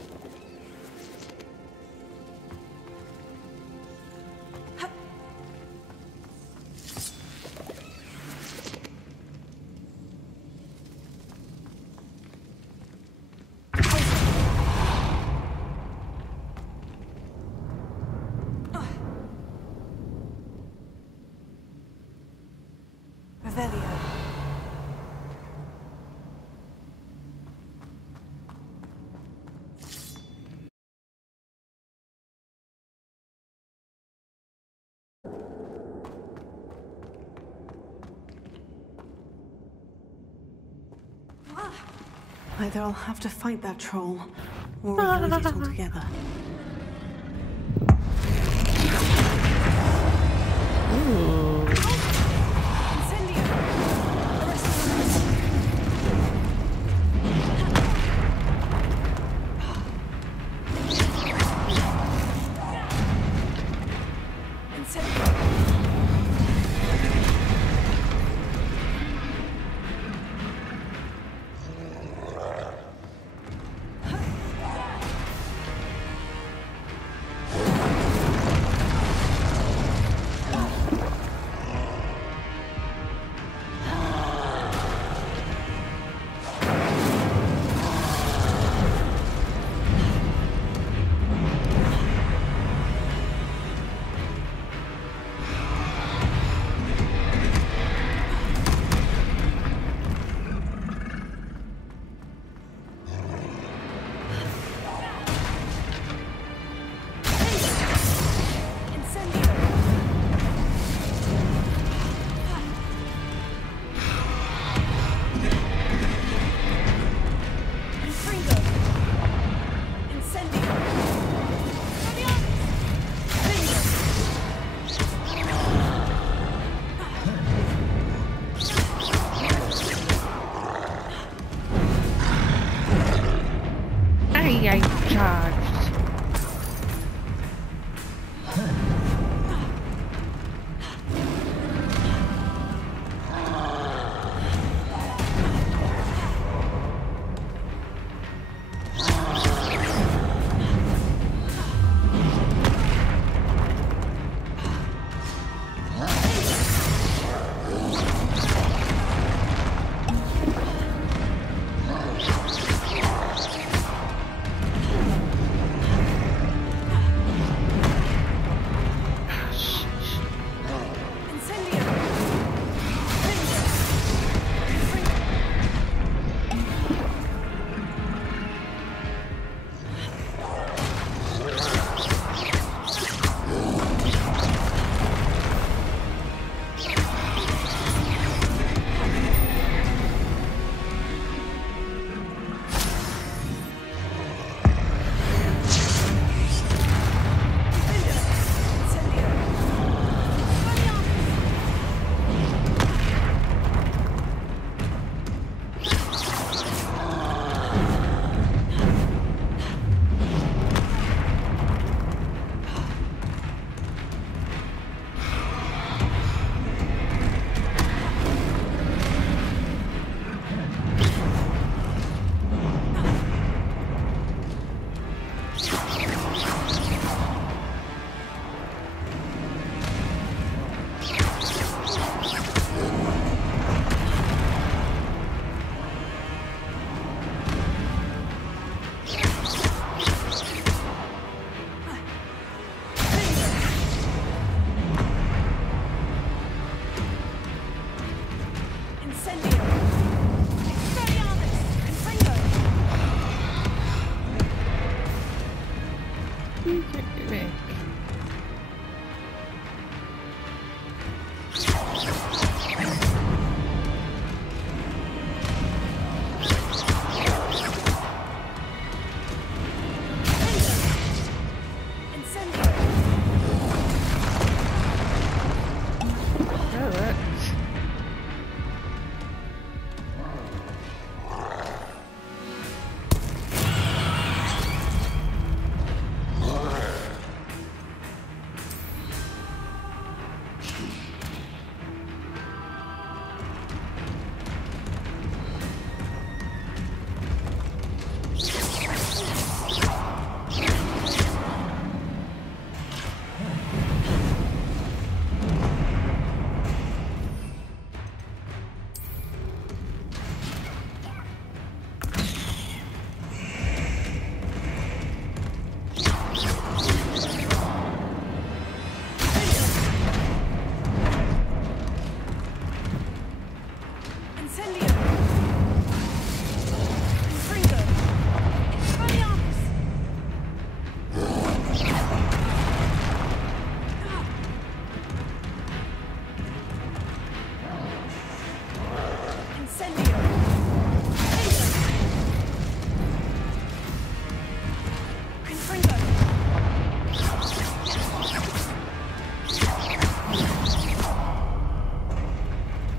Either I'll have to fight that troll, or avoid it altogether.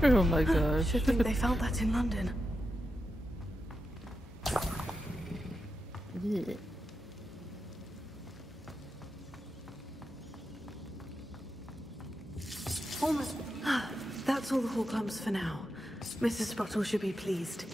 Oh my gosh. Should think they found that in London. Yeah. Almost. That's all the Horklumps for now. Mrs. Sprottle should be pleased.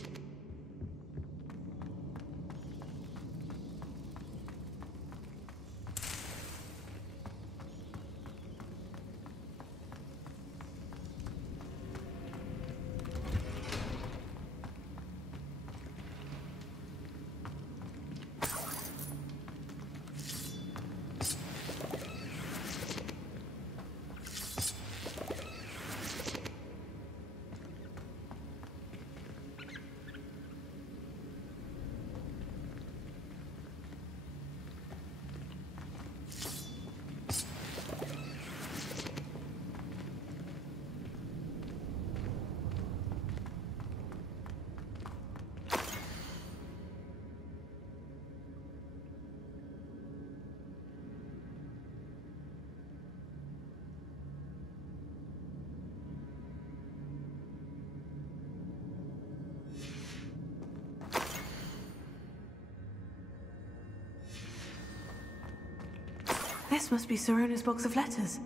This must be Sirona's box of letters.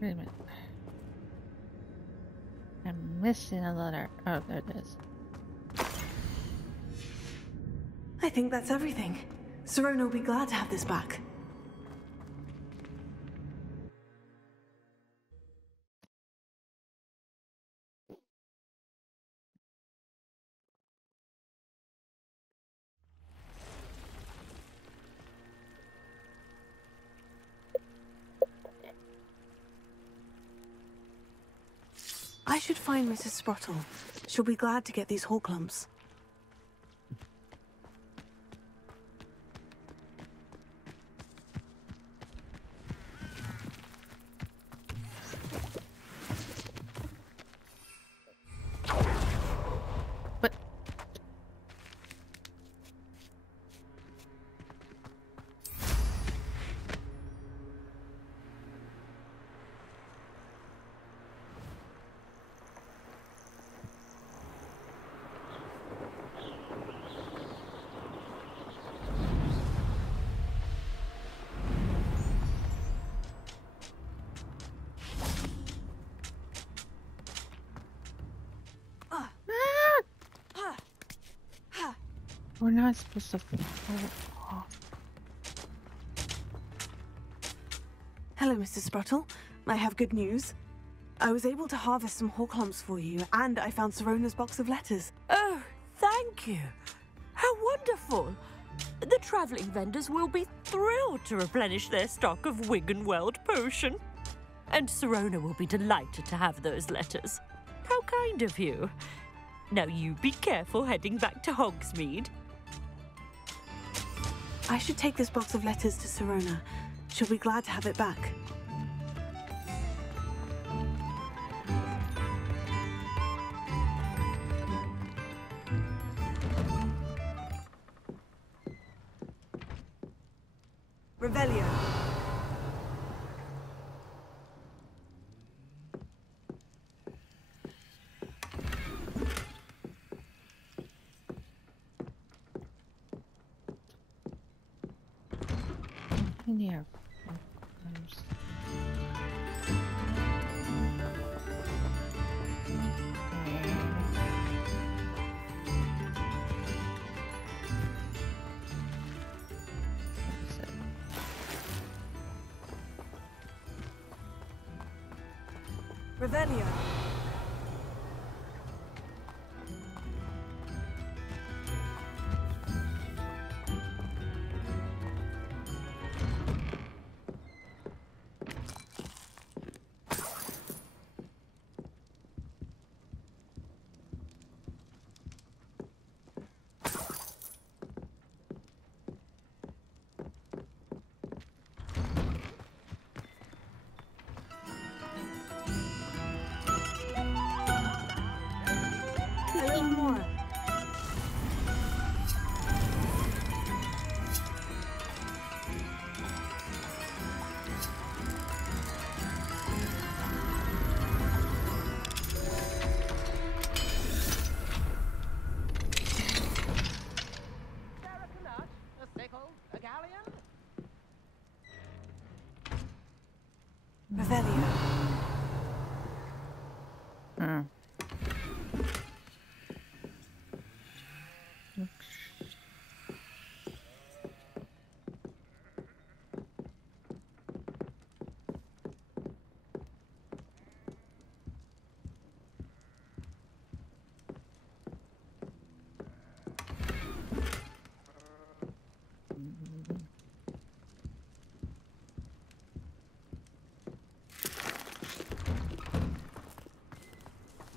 Wait a minute. I'm missing a letter. Oh, there it is. I think that's everything. Sirona will be glad to have this back. I should find Mrs. Sprottle. She'll be glad to get these Horklumps. We're not supposed to fall off. Hello, Mrs. Sprottle. I have good news. I was able to harvest some horklumps for you, and I found Sirona's box of letters. Oh, thank you. How wonderful. The travelling vendors will be thrilled to replenish their stock of Wiggenweld potion. And Sirona will be delighted to have those letters. How kind of you. Now you be careful heading back to Hogsmeade. I should take this box of letters to Sirona. She'll be glad to have it back. Revelio. Yeah. Revelio. A little more. Revelio.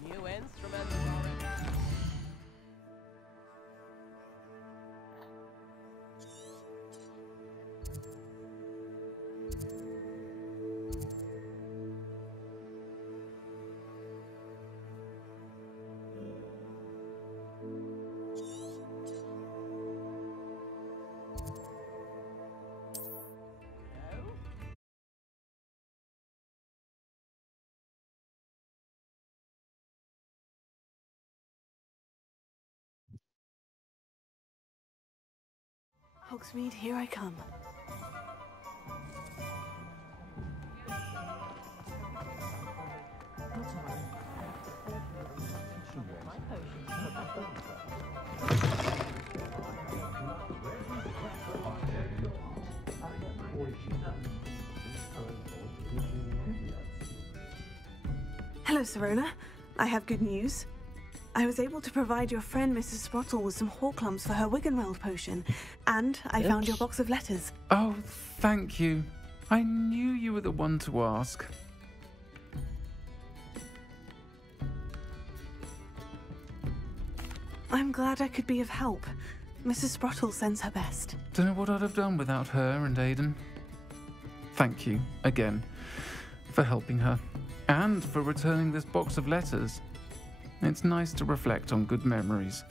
New instruments already. Hogsmeade, here I come. Hello, Sirona. I have good news. I was able to provide your friend Mrs. Sprottle with some horklumps for her Wiggenweld potion, and I found your box of letters. Oh, thank you. I knew you were the one to ask. I'm glad I could be of help. Mrs. Sprottle sends her best. Don't know what I'd have done without her and Aidan. Thank you, again, for helping her, and for returning this box of letters. It's nice to reflect on good memories.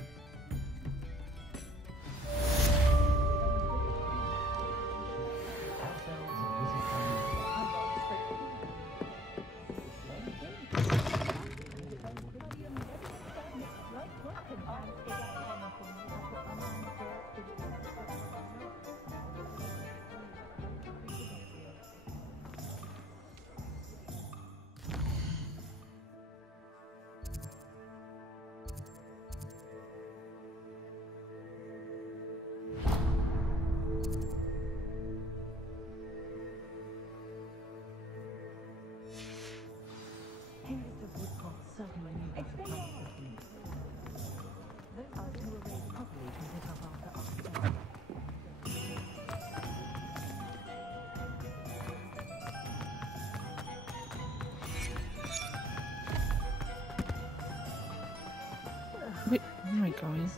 Wait, where am I going?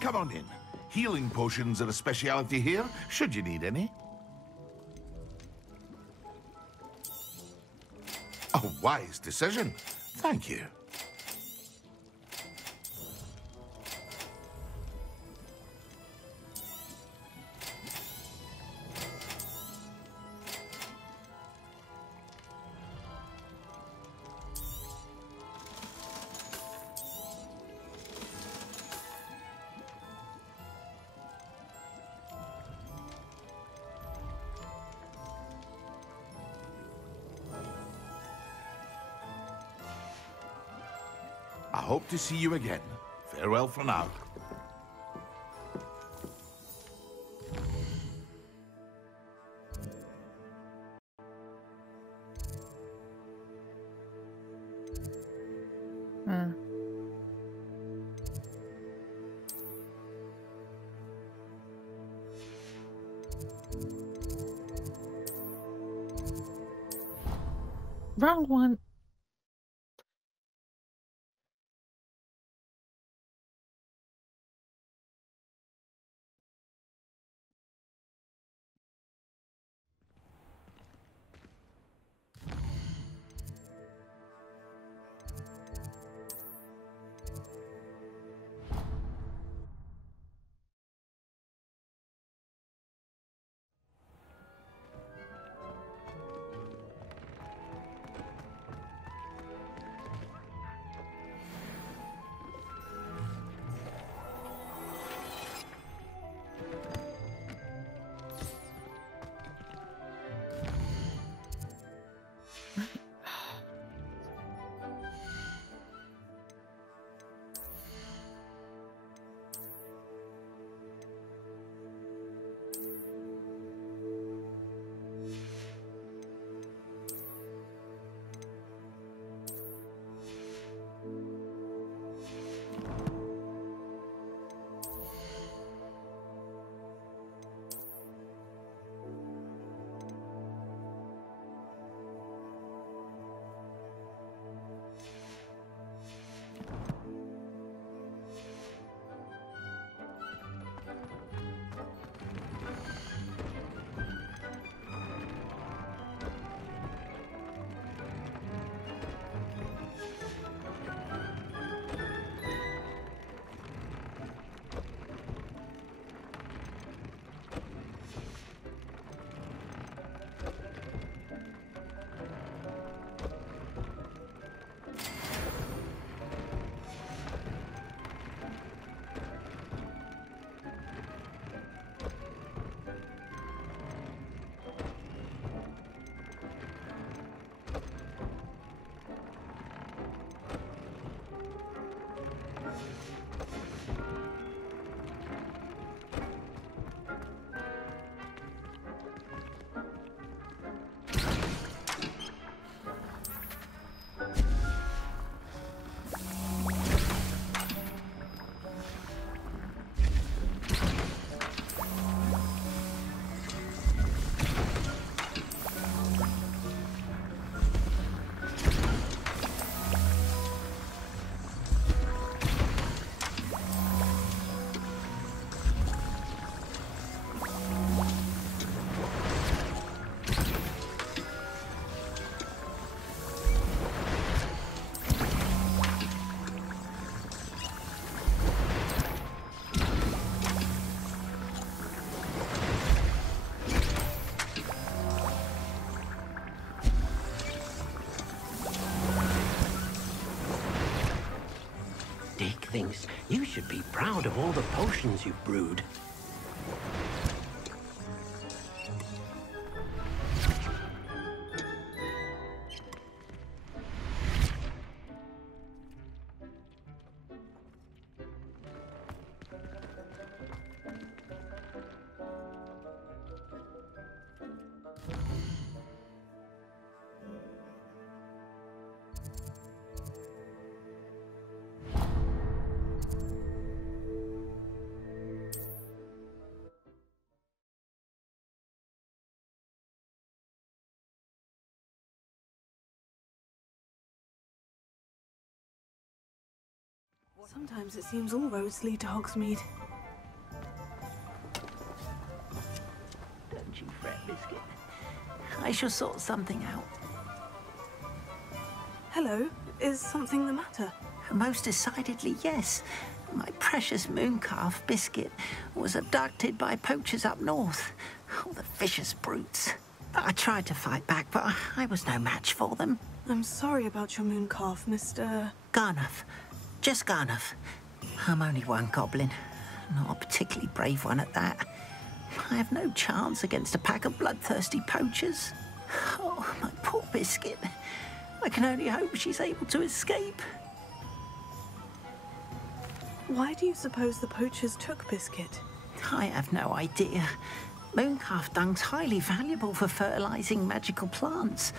Come on in. Healing potions are a specialty here, should you need any. A wise decision. Thank you. I hope to see you again. Farewell for now. Wrong one. Dick thinks you should be proud of all the potions you've brewed. Sometimes it seems all roads lead to Hogsmeade. Don't you fret, Biscuit. I shall sort something out. Hello, is something the matter? Most decidedly, yes. My precious mooncalf, Biscuit, was abducted by poachers up north. Oh, the vicious brutes. I tried to fight back, but I was no match for them. I'm sorry about your mooncalf, Mr. Garnuff. Just Garnuff. I'm only one goblin. Not a particularly brave one at that. I have no chance against a pack of bloodthirsty poachers. Oh, my poor Biscuit. I can only hope she's able to escape. Why do you suppose the poachers took Biscuit? I have no idea. Mooncalf dung's highly valuable for fertilizing magical plants.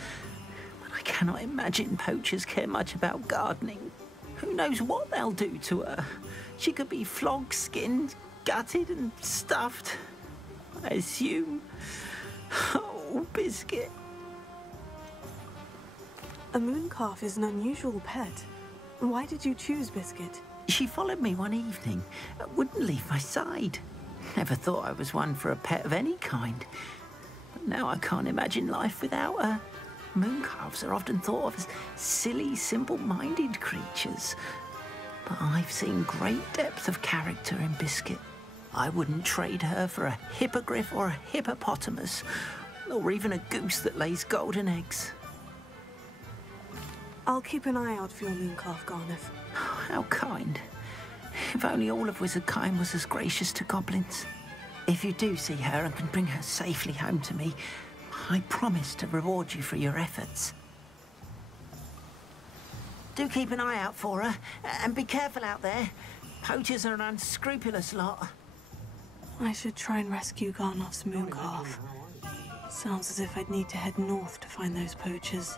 But I cannot imagine poachers care much about gardening. Who knows what they'll do to her? She could be flogged, skinned, gutted and stuffed. I assume. Oh, Biscuit. A mooncalf is an unusual pet. Why did you choose Biscuit? She followed me one evening, wouldn't leave my side. Never thought I was one for a pet of any kind. But now I can't imagine life without her. Mooncalves are often thought of as silly, simple-minded creatures. But I've seen great depth of character in Biscuit. I wouldn't trade her for a hippogriff or a hippopotamus, or even a goose that lays golden eggs. I'll keep an eye out for your mooncalf, Garnuff. How kind. If only all of Wizardkind was as gracious to goblins. If you do see her and can bring her safely home to me, I promise to reward you for your efforts. Do keep an eye out for her, and be careful out there. Poachers are an unscrupulous lot. I should try and rescue Garnuff's mooncalf. Sounds as if I'd need to head north to find those poachers.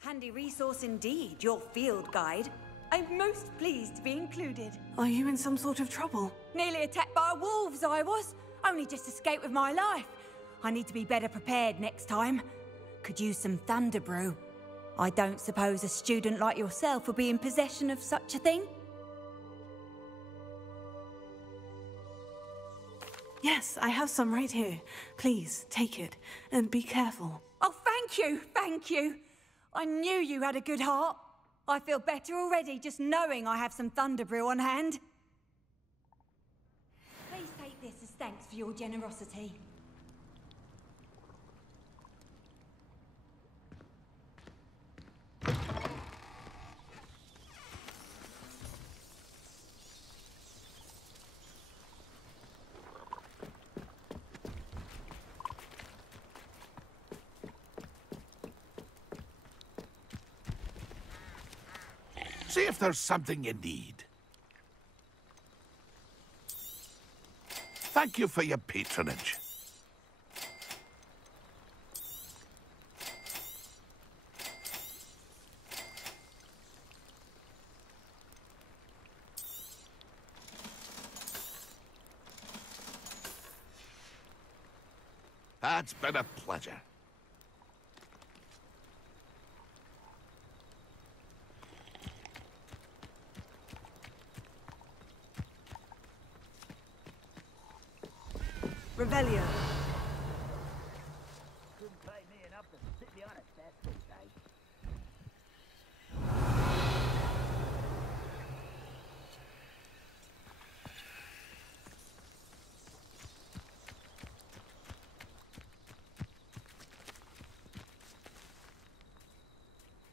Handy resource indeed, your field guide. I'm most pleased to be included. Are you in some sort of trouble? Nearly attacked by wolves, I was. Only just escaped with my life. I need to be better prepared next time. Could use some thunder brew. I don't suppose a student like yourself will be in possession of such a thing? Yes, I have some right here. Please, take it, and be careful. Oh, thank you, thank you. I knew you had a good heart. I feel better already just knowing I have some thunder brew on hand. Please take this as thanks for your generosity. See if there's something you need. Thank you for your patronage. That's been a pleasure. Revelio. Couldn't pay me enough to sit behind a desk all day.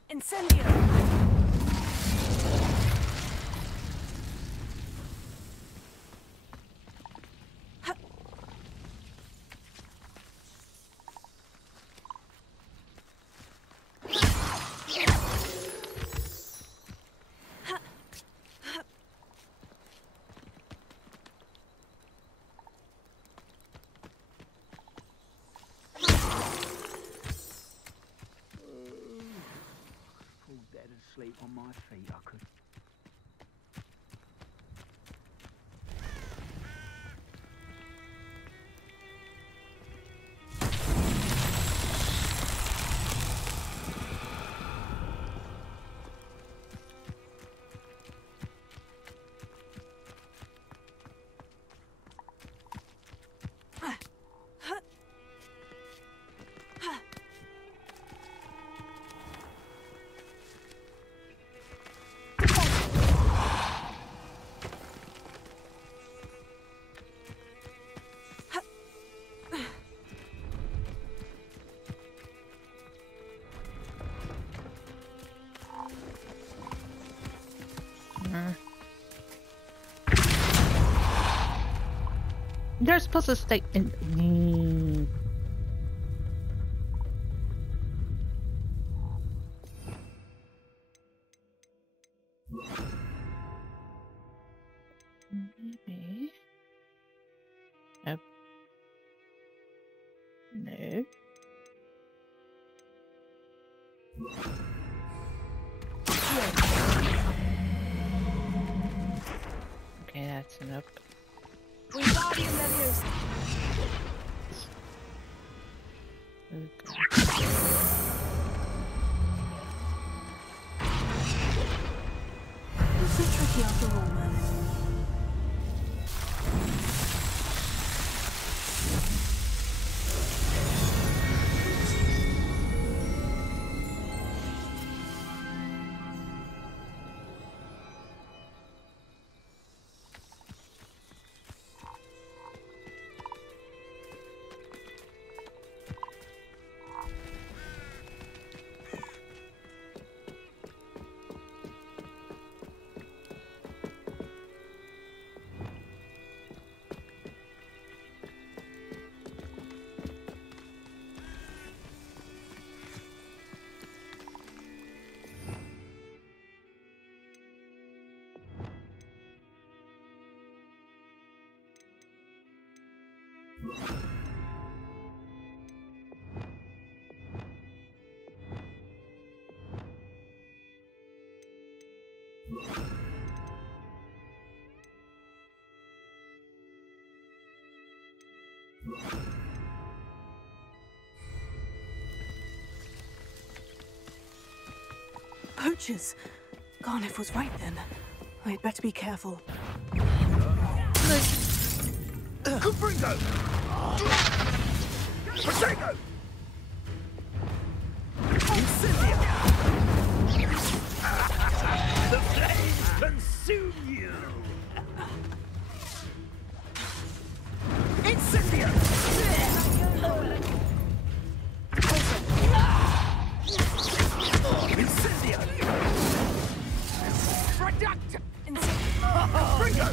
Incendio! keep on my feet, I could. You're supposed to stay in. Maybe. Nope. No. Okay, that's a nope. Wingardium Leviosa. It's so tricky after all, Merlin. Poachers! Garniff was right then. I'd better be careful. Confringo! Protego! Incendia! The flames consume you! Incendia! Incendia! Reduct! Confringo!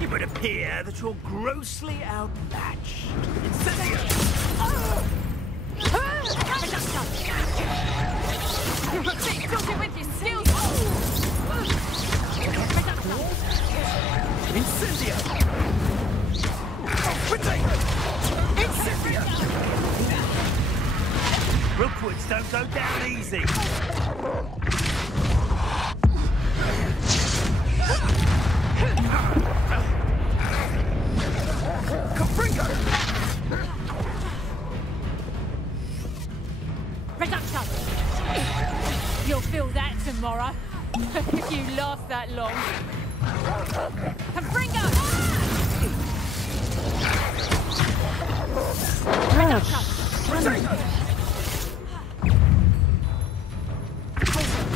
It would appear that you're grossly outmatched. Incendio! Don't it with your skills! Incendio! Potato! Incendio! Rookwoods don't go down easy. Confringo! Reduction! You'll feel that tomorrow, if you last that long. Confringo! Reduction!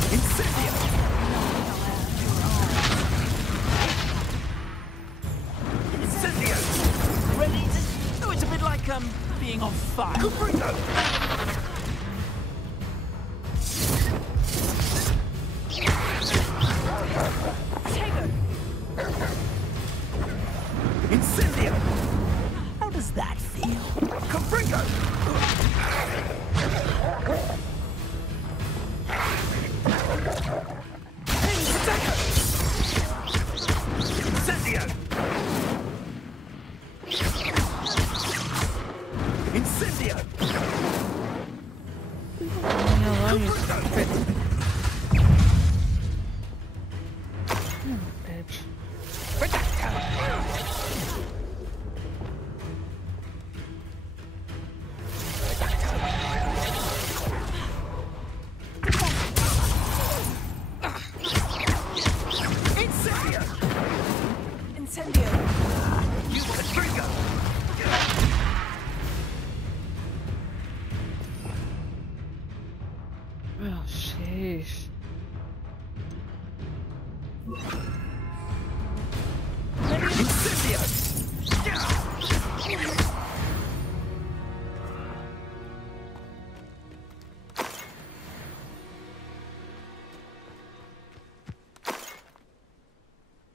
Incendio! Incendio! Ready to... Oh, it's a bit like, being on fire. Confringo! Incendio! How does that feel? Confringo! Oh, sheesh.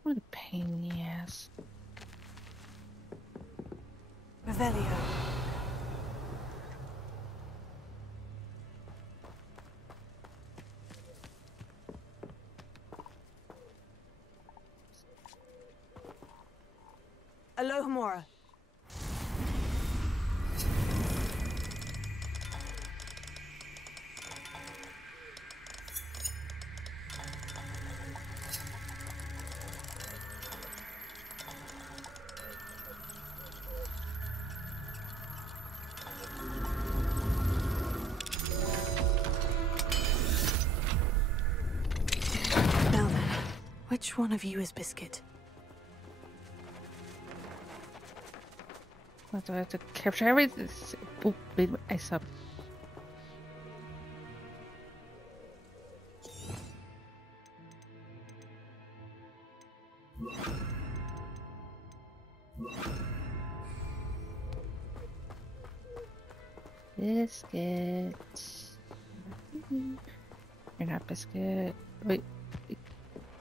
What a pain in the ass. Revelio. Alohomora. Now then, which one of you is Biscuit? What do I have to capture everything? Oh, wait, I saw. Biscuit. You're not Biscuit. Wait.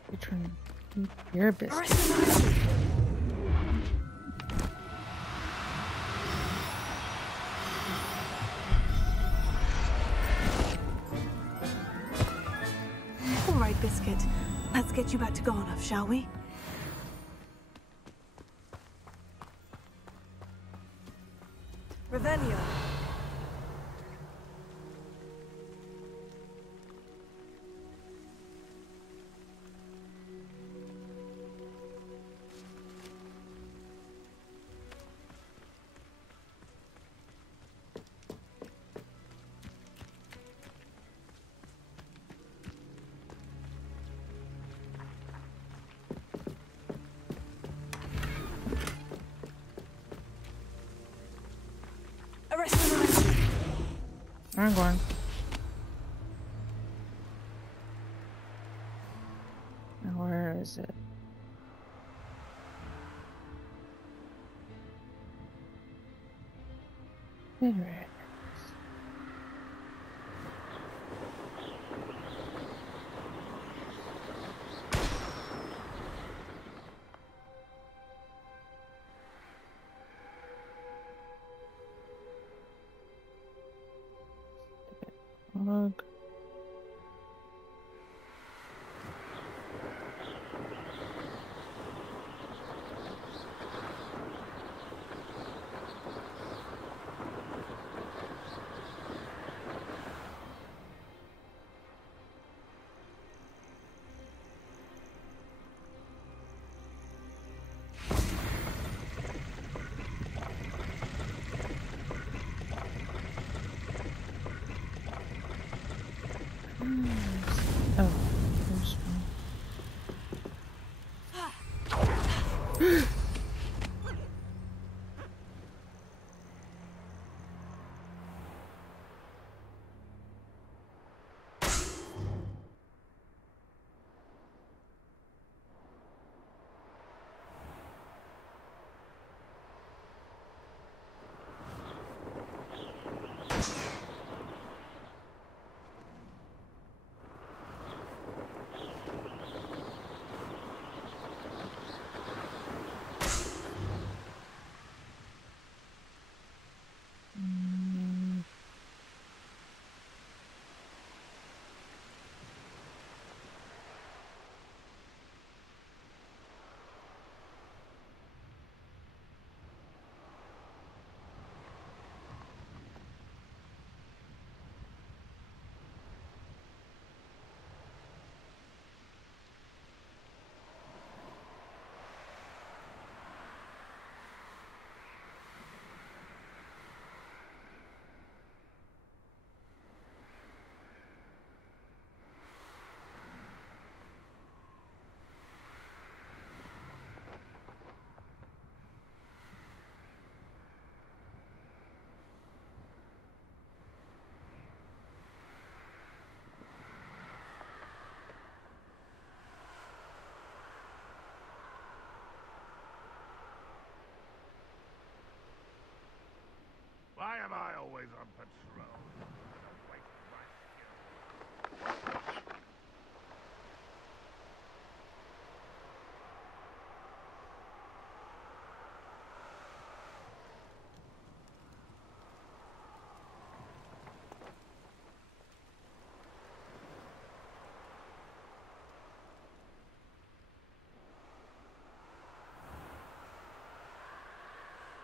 Which one? You're a Biscuit. All right, Biscuit. Let's get you back to Garnoff, shall we? Revelio. I'm going. Now where is it? There it is. Look.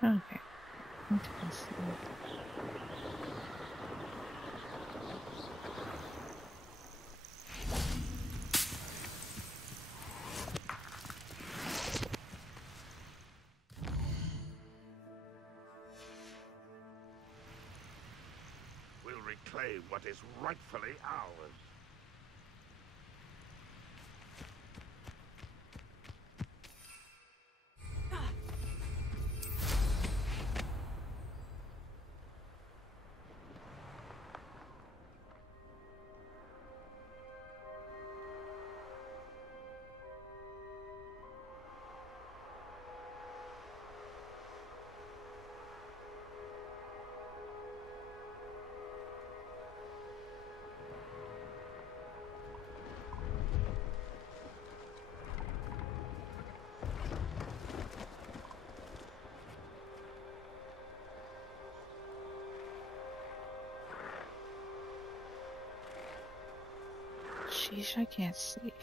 Okay. Interesting. We'll reclaim what is rightfully ours. Sheesh, I can't sleep.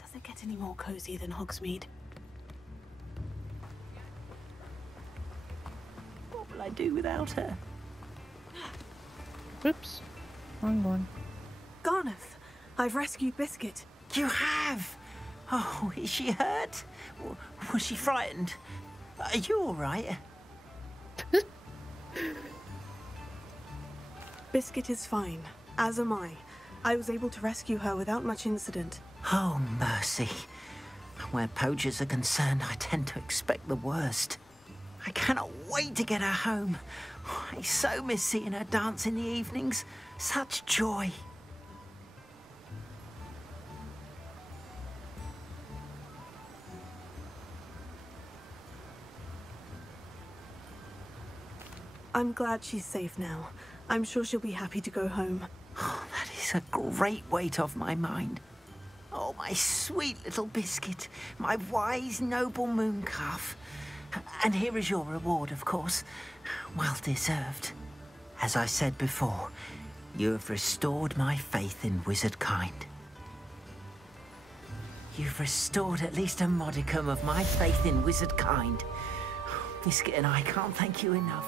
Does it get any more cozy than Hogsmeade? What will I do without her? Oops. Wrong one. Garneth, I've rescued Biscuit. You have? Oh, is she hurt? Was she frightened? Are you all right? Biscuit is fine, as am I. I was able to rescue her without much incident. Oh, mercy. Where poachers are concerned, I tend to expect the worst. I cannot wait to get her home. I so miss seeing her dance in the evenings. Such joy. I'm glad she's safe now. I'm sure she'll be happy to go home. Oh, that is a great weight off my mind. Oh, my sweet little Biscuit, my wise, noble moon calf. And here is your reward, of course. Well deserved. As I said before, you have restored my faith in wizard kind. You've restored at least a modicum of my faith in wizard kind. Biscuit and I can't thank you enough.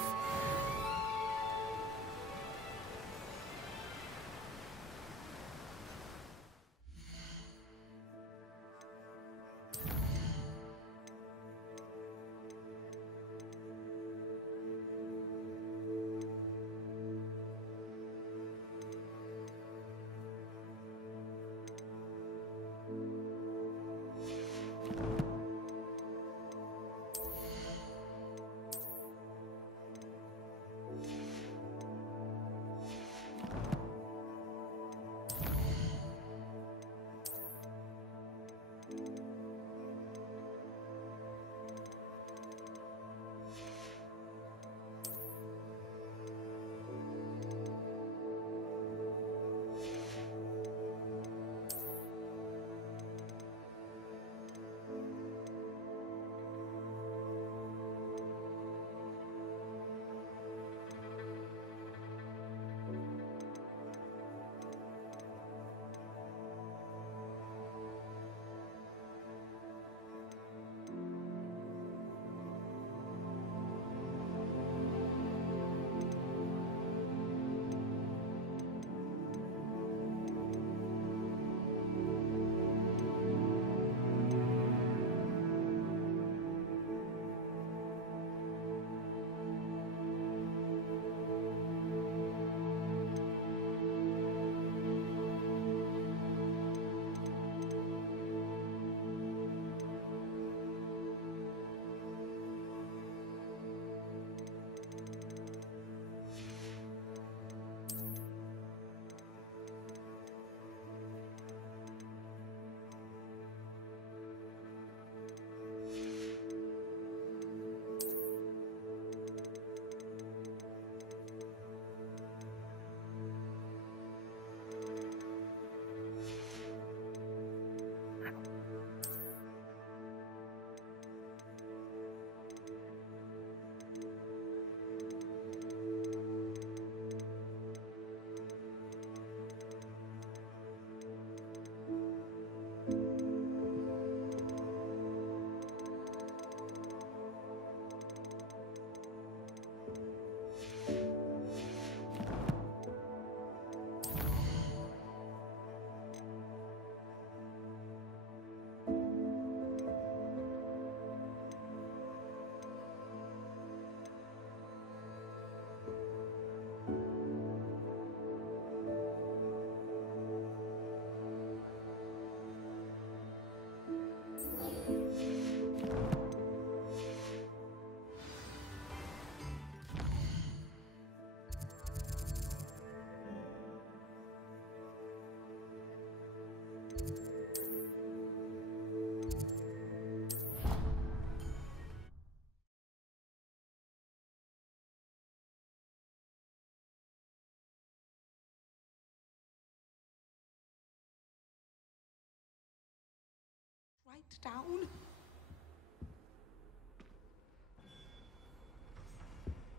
down.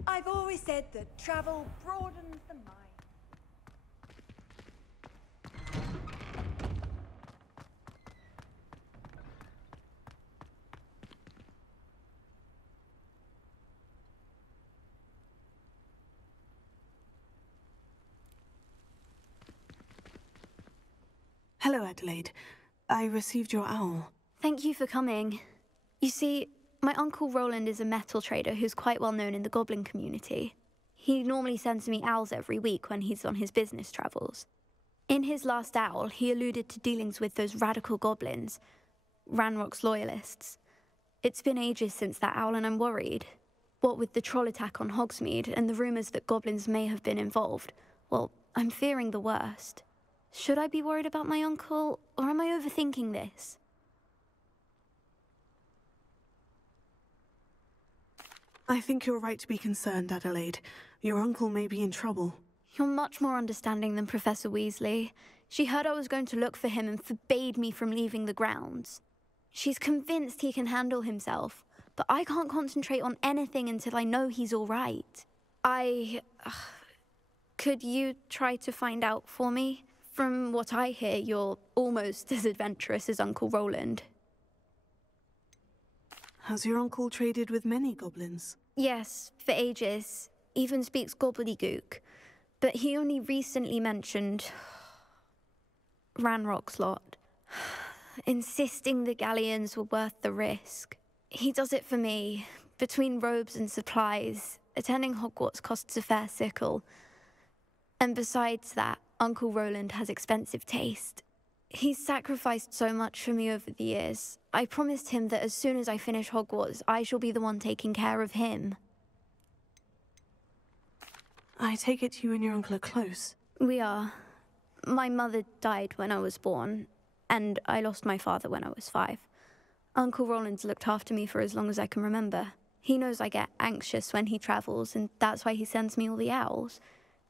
I've always said that travel broadens the mind. Hello, Adelaide. I received your owl. Thank you for coming. You see, my uncle Roland is a metal trader who's quite well known in the goblin community. He normally sends me owls every week when he's on his business travels. In his last owl, he alluded to dealings with those radical goblins, Ranrock's loyalists. It's been ages since that owl and I'm worried. What with the troll attack on Hogsmeade and the rumours that goblins may have been involved, well, I'm fearing the worst. Should I be worried about my uncle, or am I overthinking this? I think you're right to be concerned, Adelaide. Your uncle may be in trouble. You're much more understanding than Professor Weasley. She heard I was going to look for him and forbade me from leaving the grounds. She's convinced he can handle himself, but I can't concentrate on anything until I know he's all right. Could you try to find out for me? From what I hear, you're almost as adventurous as Uncle Roland. Has your uncle traded with many goblins? Yes, for ages. Even speaks gobbledygook. But he only recently mentioned Ranrock's lot, insisting the galleons were worth the risk. He does it for me. Between robes and supplies, attending Hogwarts costs a fair sickle. And besides that, Uncle Roland has expensive taste. He's sacrificed so much for me over the years. I promised him that as soon as I finish Hogwarts, I shall be the one taking care of him. I take it you and your uncle are close. We are. My mother died when I was born, and I lost my father when I was 5. Uncle Roland's looked after me for as long as I can remember. He knows I get anxious when he travels, and that's why he sends me all the owls,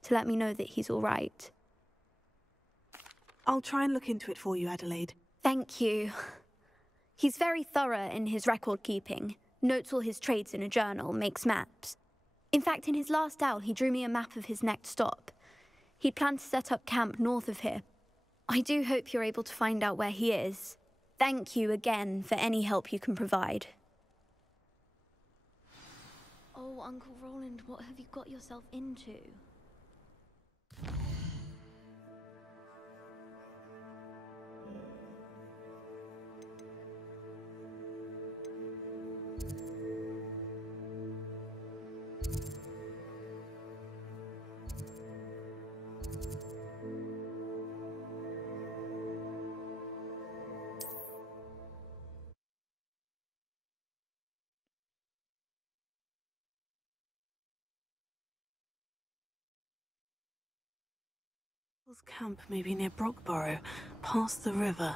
to let me know that he's all right. I'll try and look into it for you, Adelaide. Thank you. He's very thorough in his record keeping, notes all his trades in a journal, makes maps. In fact, in his last owl, he drew me a map of his next stop. He'd planned to set up camp north of here. I do hope you're able to find out where he is. Thank you again for any help you can provide. Oh, Uncle Roland, what have you got yourself into? Camp may be near Brockborough, past the river.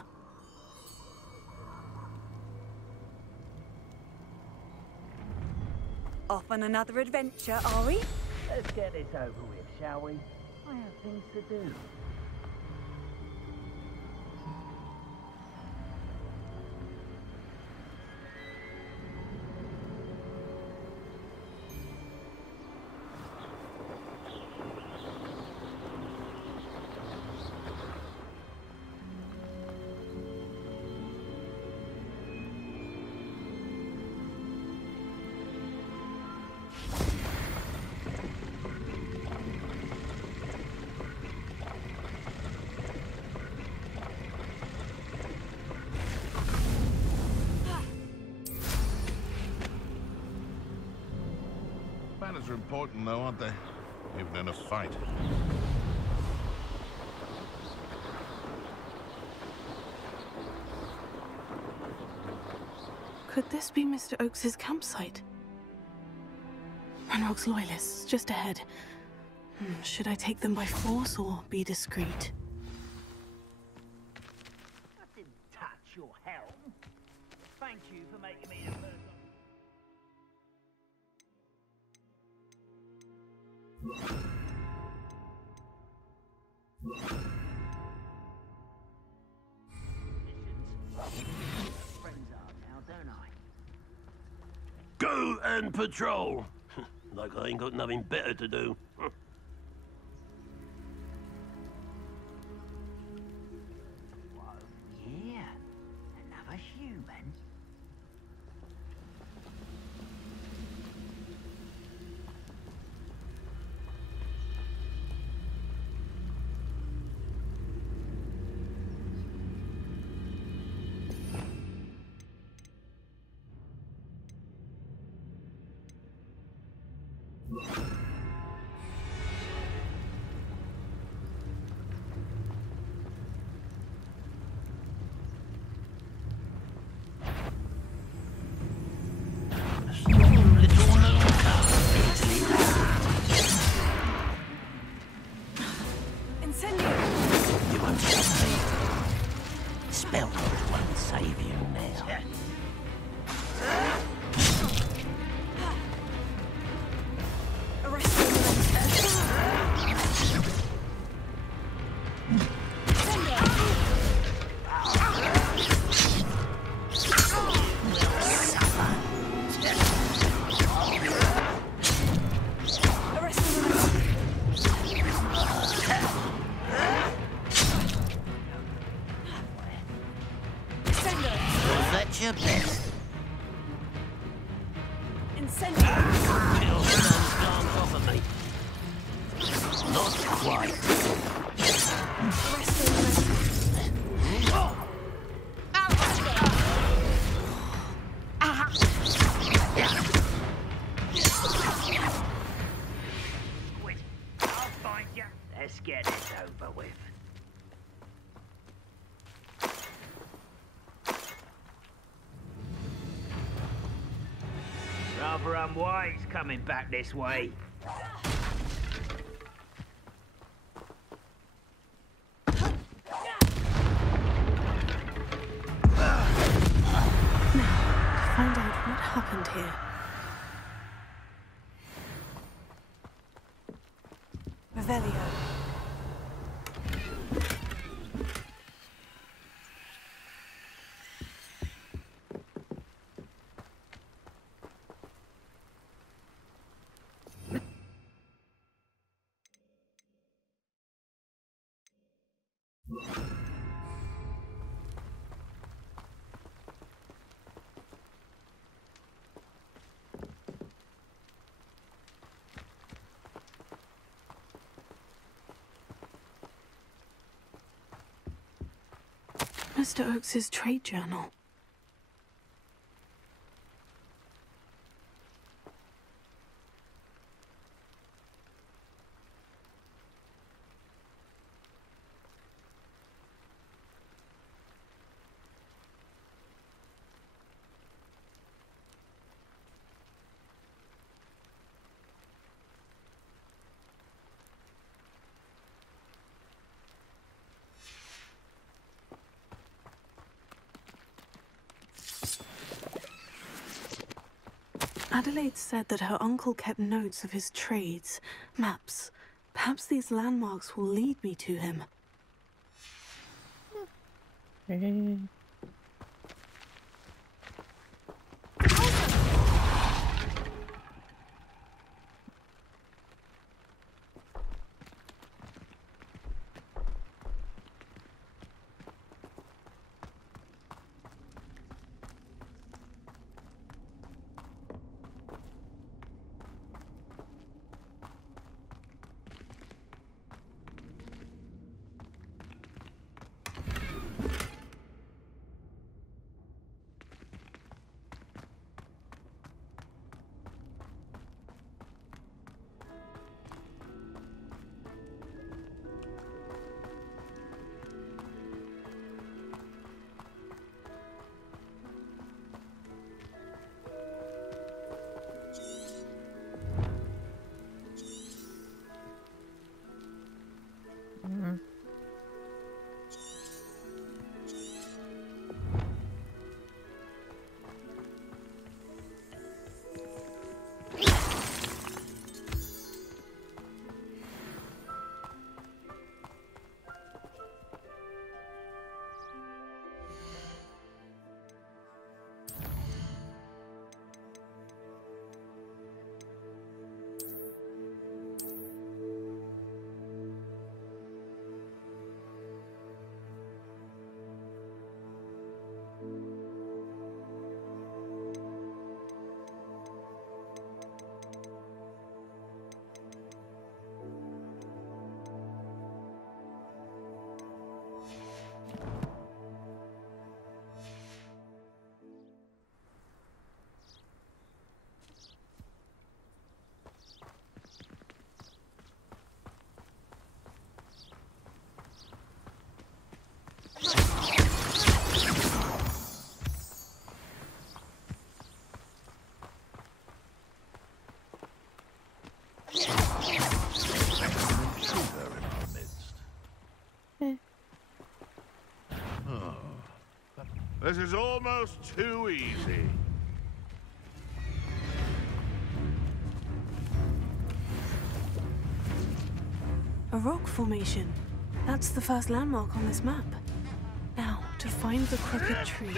Off on another adventure, are we? Let's get this over with, shall we? I have things to do. Manners are important, though, aren't they? Even in a fight. Could this be Mr. Oakes's campsite? Ranrock's loyalists, just ahead. Should I take them by force or be discreet? I didn't touch your helm. Thank you for making me the person. Friend Go and patrol. Like I ain't got nothing better to do. Yeah, another human. You won't stop me. Spell won't save you now. Your best. Millstones can't offer me. Not quite. I'll find you. Let's get this over with. Rather unwise coming back this way. Find out what happened here. Revelio. Mr. Oakes's trade journal. Adelaide said that her uncle kept notes of his trades, maps. Perhaps these landmarks will lead me to him. This is almost too easy. A rock formation. That's the first landmark on this map. Now, to find the crooked tree.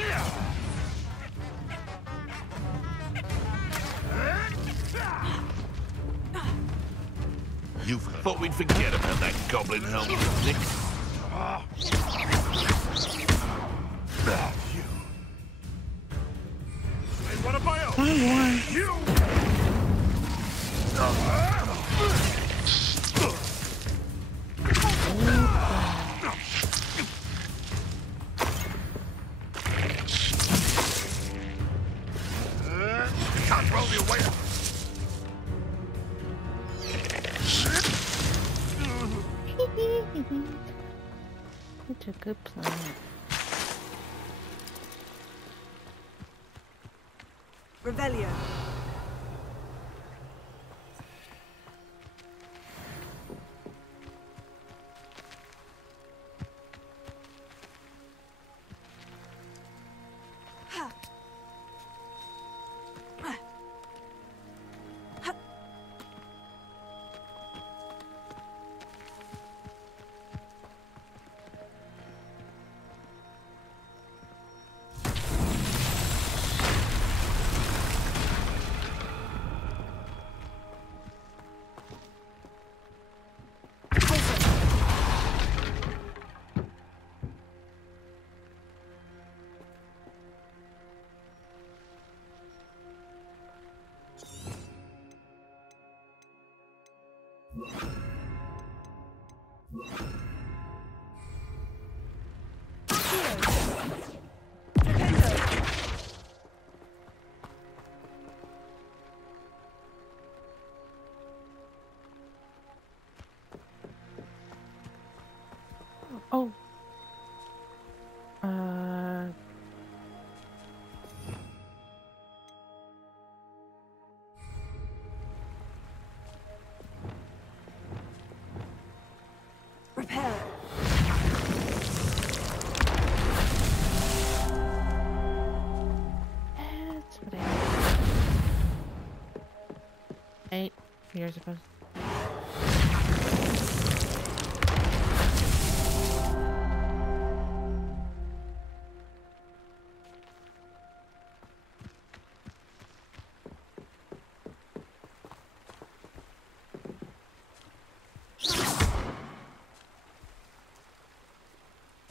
You thought we'd forget about that goblin helmet, Nick? You. Hey, what am I on? You. Can't roll me away. Such a good plan. Revelio. Oh. Repair it. That's what 8 years ago.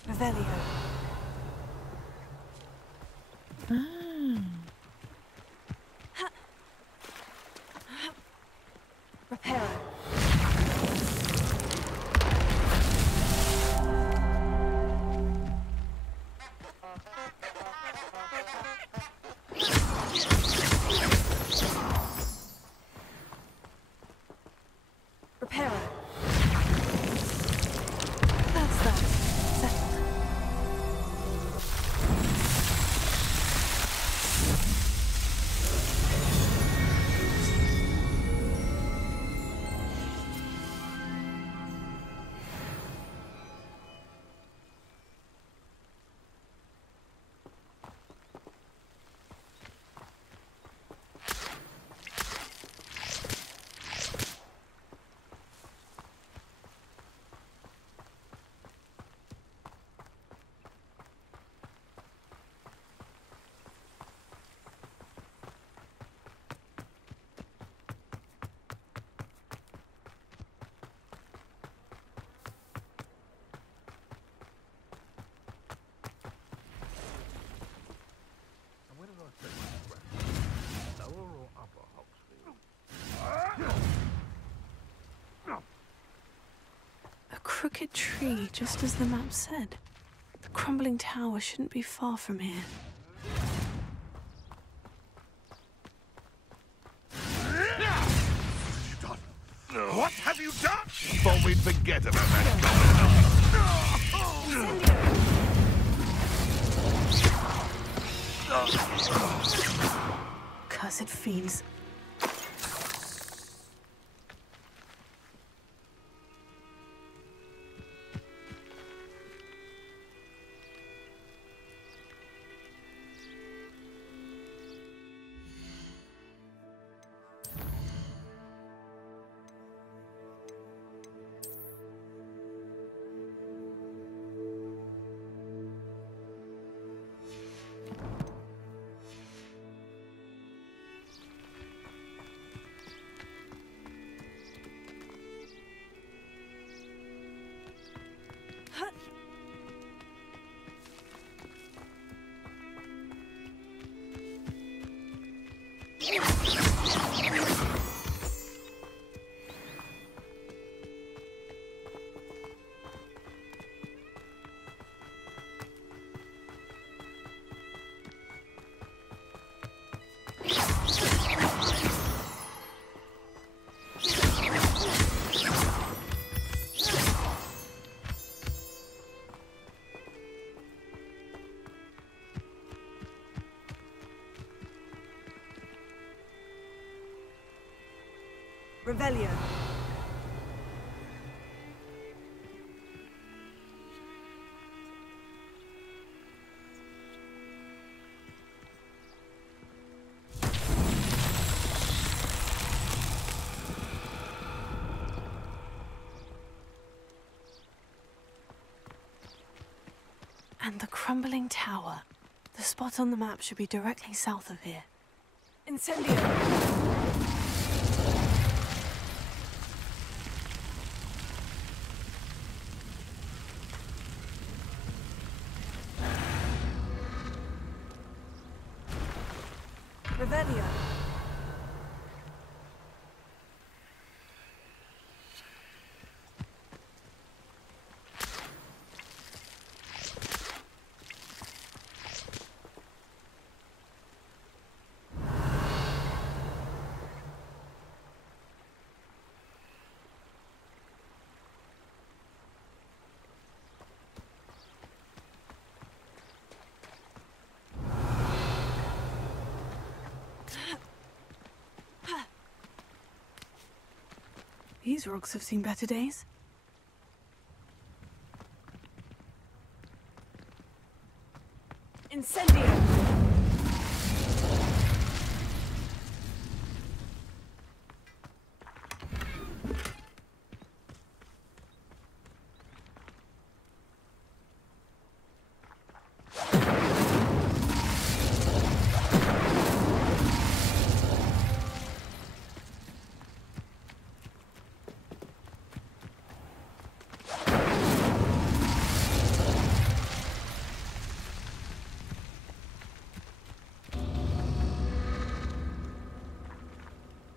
Revelio. Repair it. Repair it. That's that. Settled. A crooked tree, just as the map said. The crumbling tower shouldn't be far from here. What have you done? Thought we'd forget about that goblin. Cursed fiends. Revelio. And the crumbling tower. The spot on the map should be directly south of here. Incendio. Revelio. These rocks have seen better days. Incendio.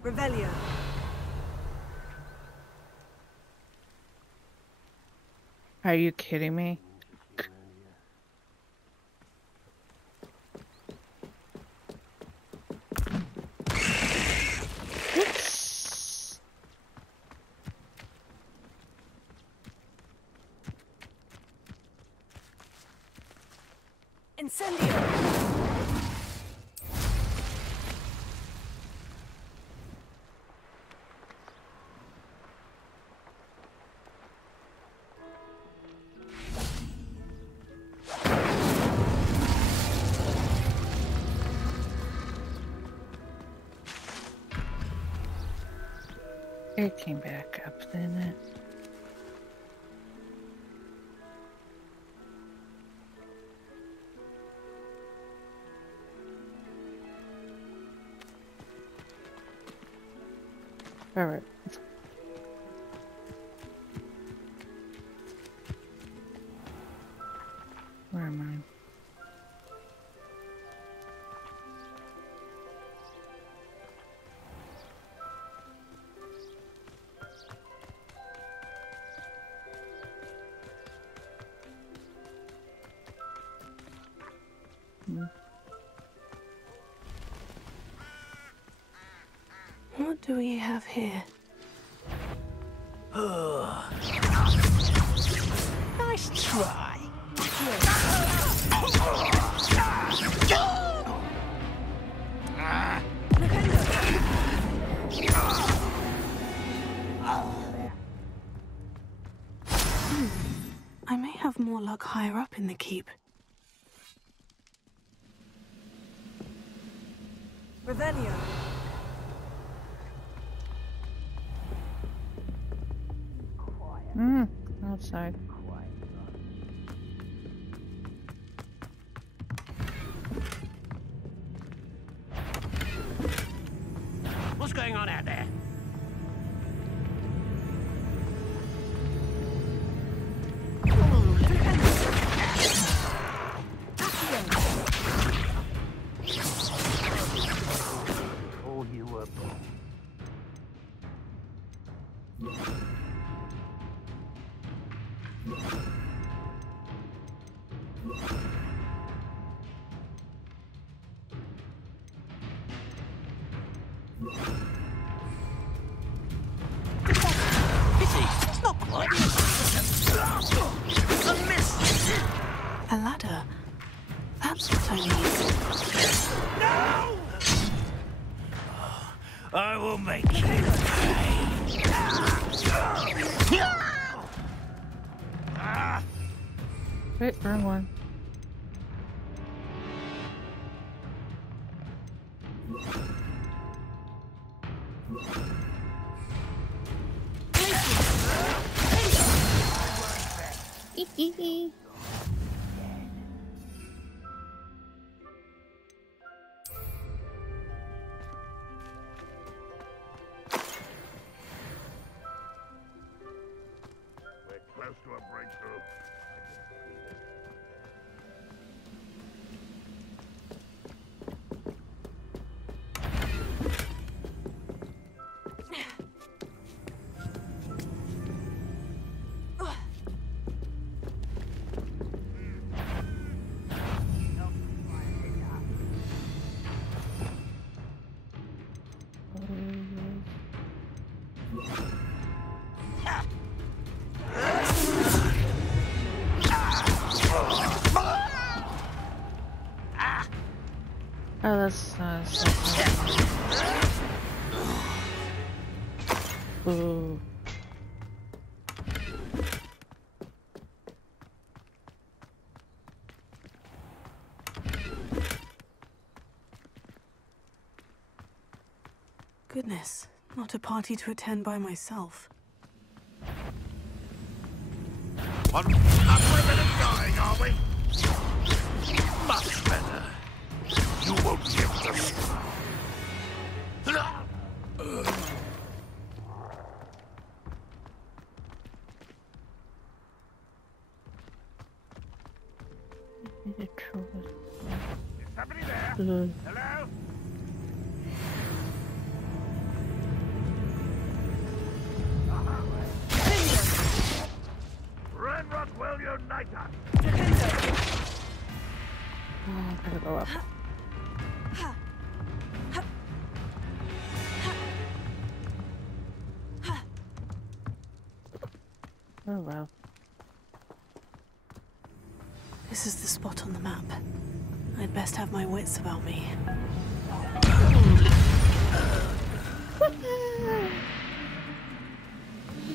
Revelio. Are you kidding me? Incendio. It came back up, didn't it? All right. Where am I? What do we have here? Nice try. I may have more luck higher up in the keep. Revelio. Outside. What's going on out there? Pull you up. It's not quite. A miss. A ladder. That's what I need. No! I will make you. Wait, wrong one. We're close to a breakthrough. Oh, that's nice. Ooh. Goodness, not a party to attend by myself. Not better dying, are we? Much better. You won't be able to stop. Is somebody there? Hello? Ranrock will unite us. Oh, I gotta go up. Oh wow. This is the spot on the map. I'd best have my wits about me.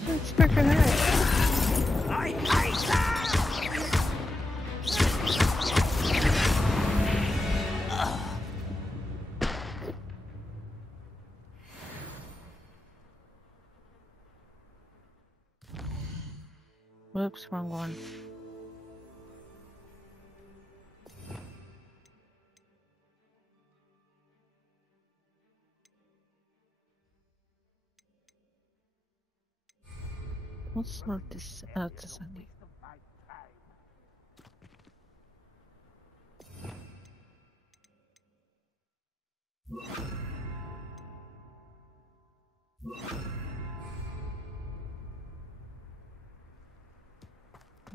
Let's check it out. I hate that! Whoops, wrong one. What sort this descending?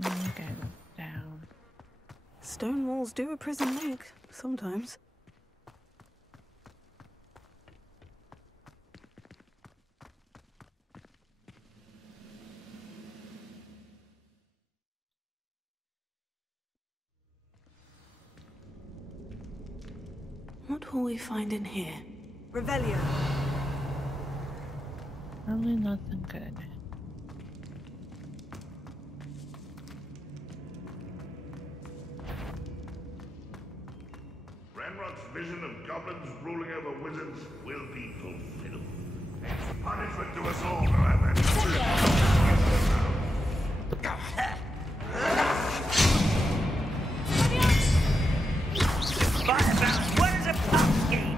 Okay, down. Stone walls do a prison link, sometimes. What will we find in here? Revelio. Probably nothing good. Ranrock's vision of goblins ruling over wizards will be fulfilled. It's punishment to us all, however. Where's a pumpkin?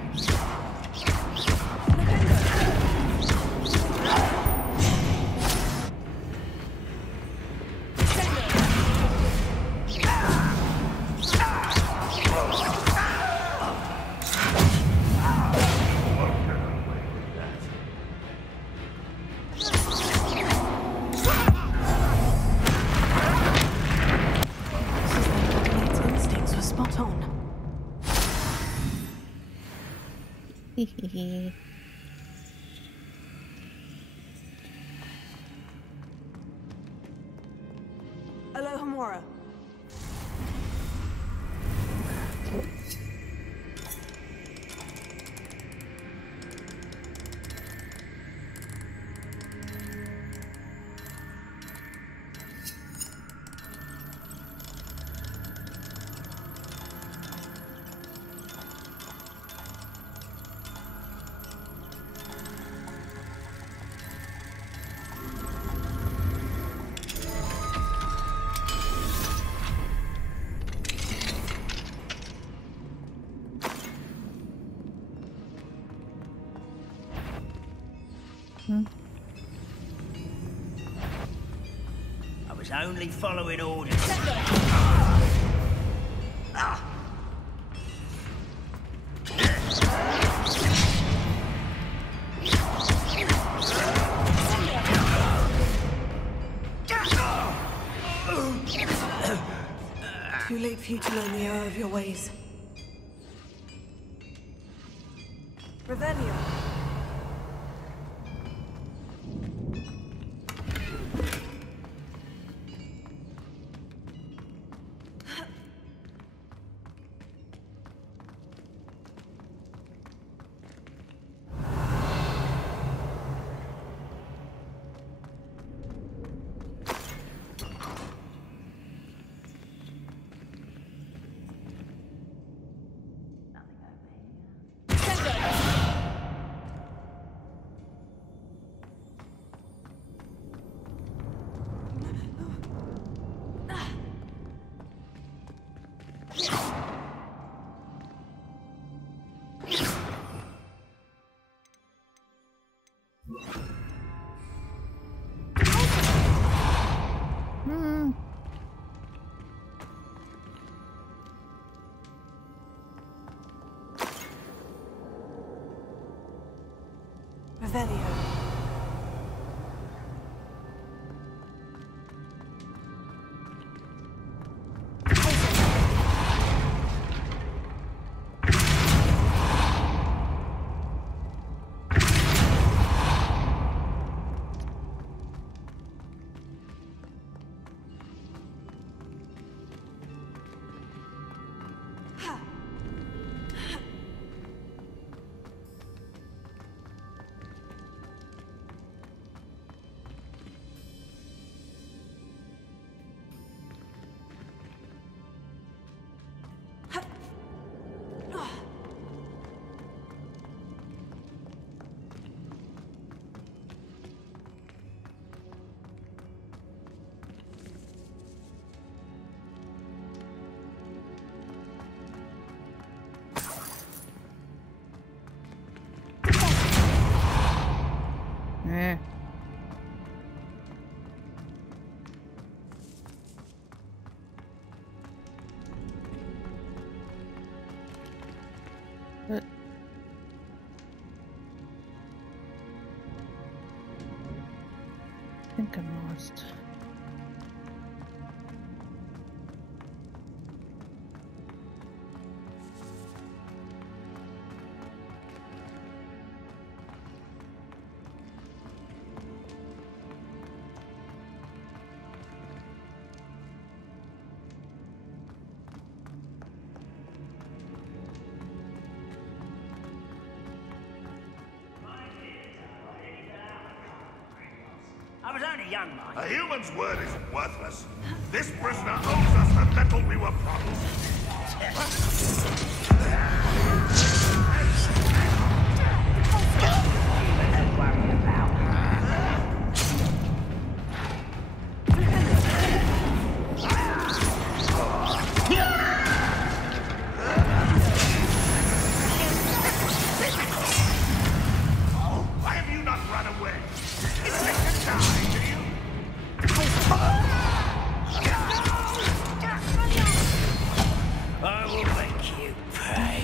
Instincts were spot on. Alohomora. I was only following orders. Too late for you to learn the error of your ways. Revelio. Revelio. But I think I'm lost. I was only young, mind. A human's word is worthless. This prisoner owes us the metal we were promised. Don't worry about Why have you not run away? It's like to die, do you? I will make you pay.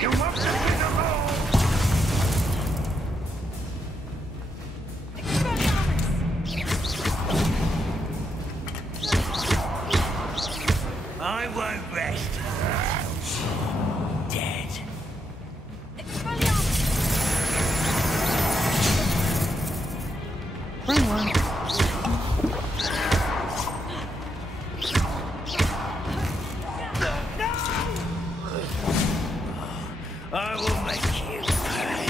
You must let me alone! I won't rest. Dead. Bring one. I will make you pay.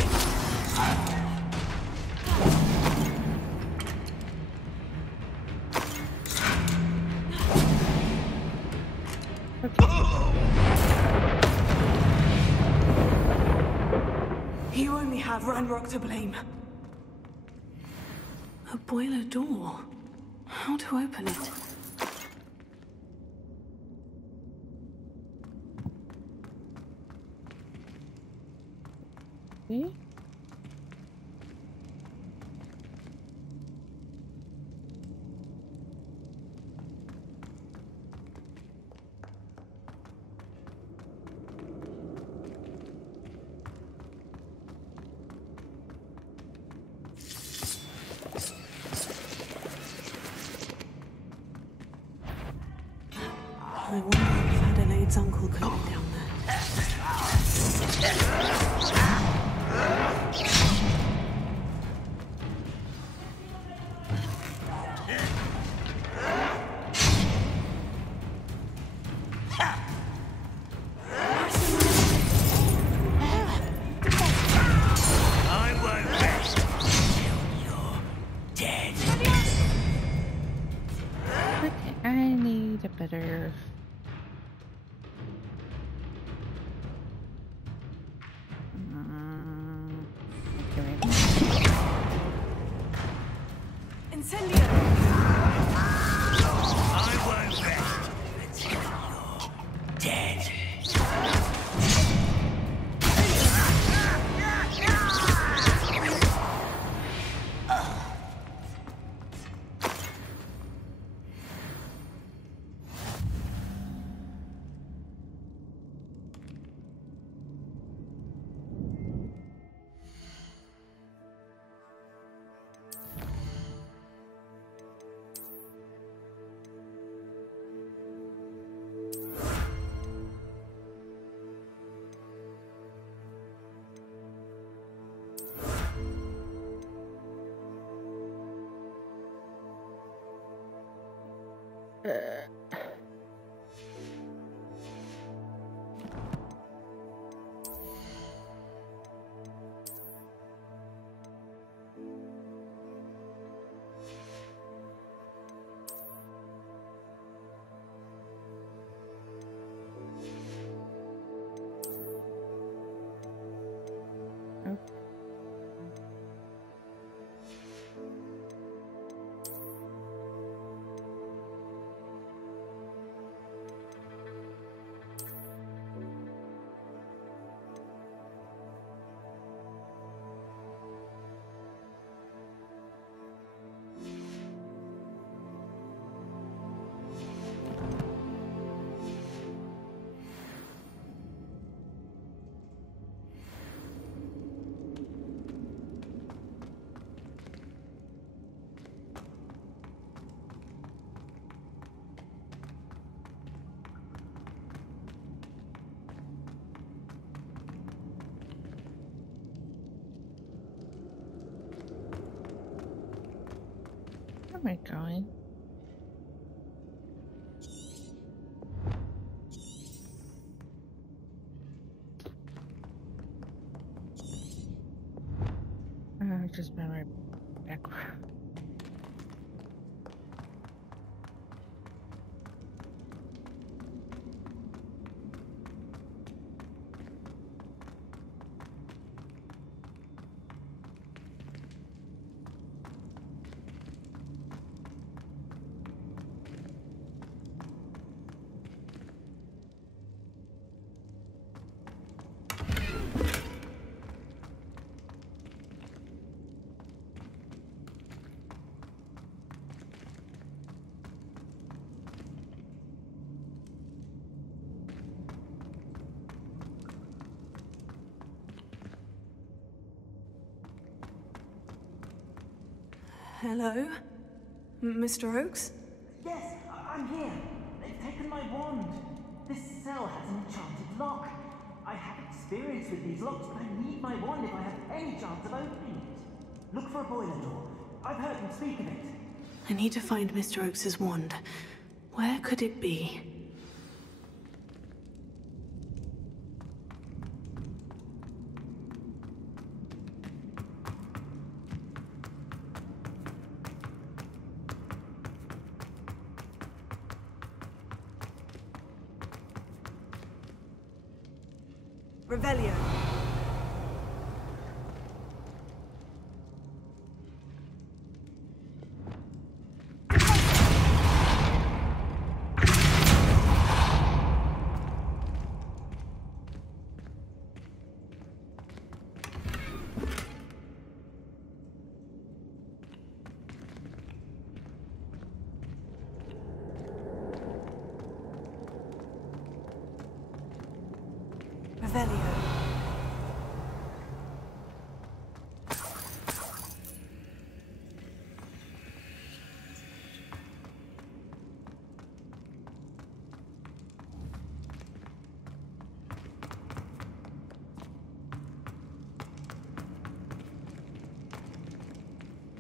You only have Ranrock to blame. A boiler door. How to open it? See? I wonder if Adelaide's uncle could be down there. I won't rest until you're dead. Okay, I need a better. Incendio! I won't rest until you're dead. Where am I going? I just went right back. Hello? Mr. Oakes? Yes, I'm here. They've taken my wand. This cell has an enchanted lock. I have experience with these locks, but I need my wand if I have any chance of opening it. Look for a boiler door. I've heard them speak of it. I need to find Mr. Oakes' wand. Where could it be? Revelio. Revelio.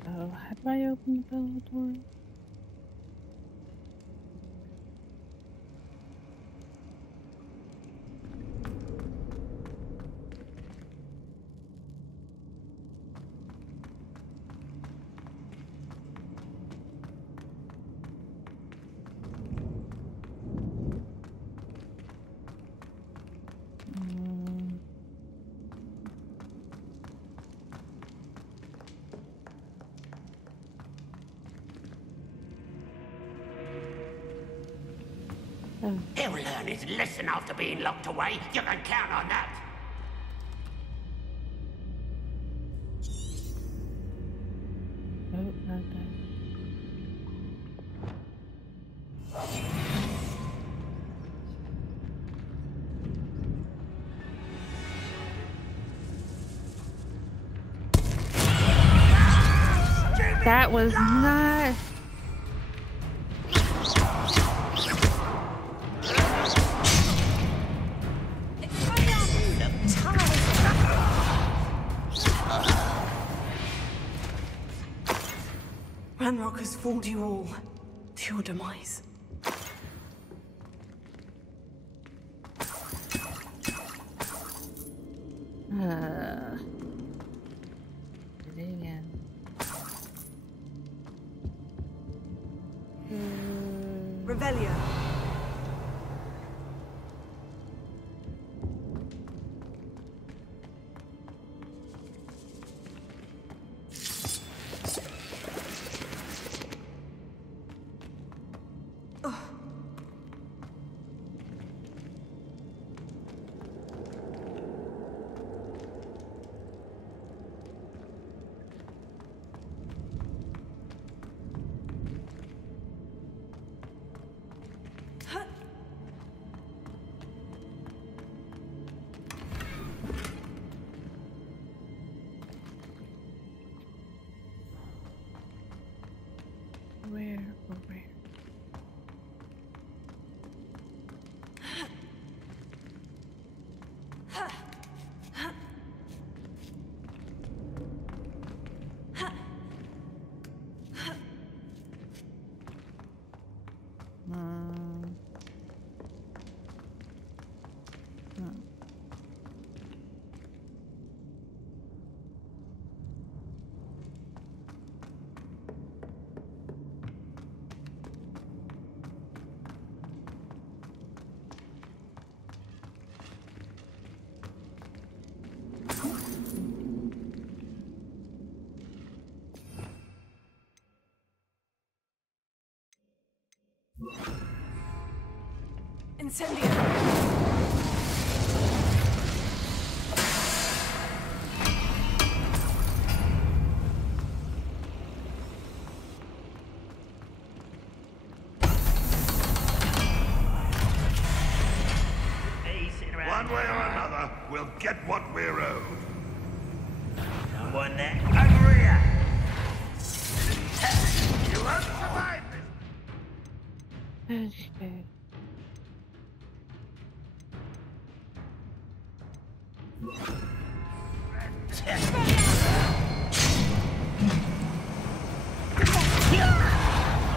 So, how do I open the bell door? He'll learn his lesson after being locked away. You can count on that. Oh, not that. That was not. Ranrock has fooled you all to your demise. Again. Revelio. Where? Incendio. One way or another, we'll get what we're owed. Someone there? Over here! You won't survive this! Okay.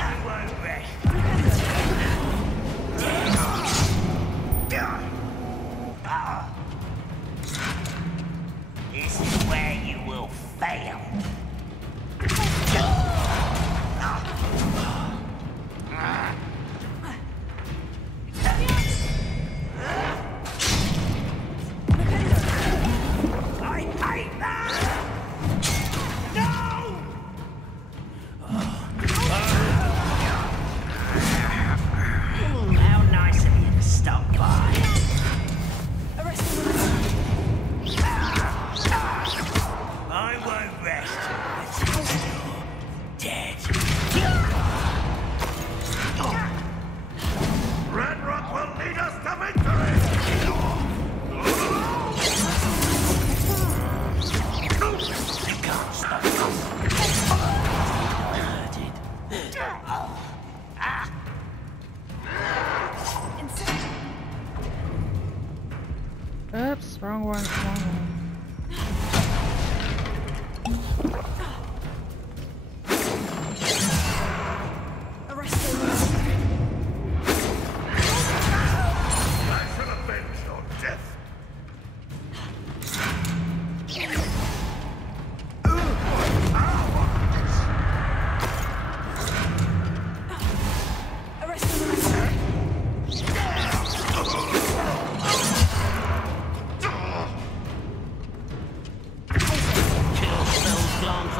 I won't rest. This is where you will fail. I hate that! No! How nice of you to stop by. I won't rest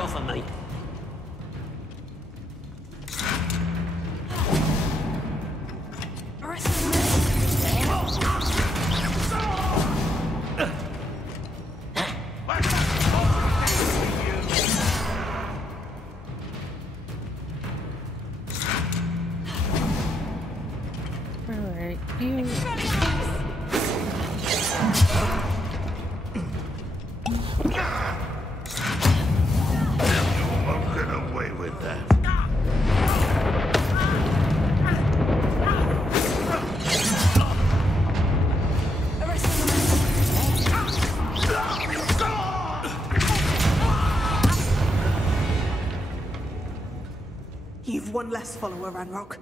off of me. Alright, you. Won't get away with that. You've one less follower, Ranrock.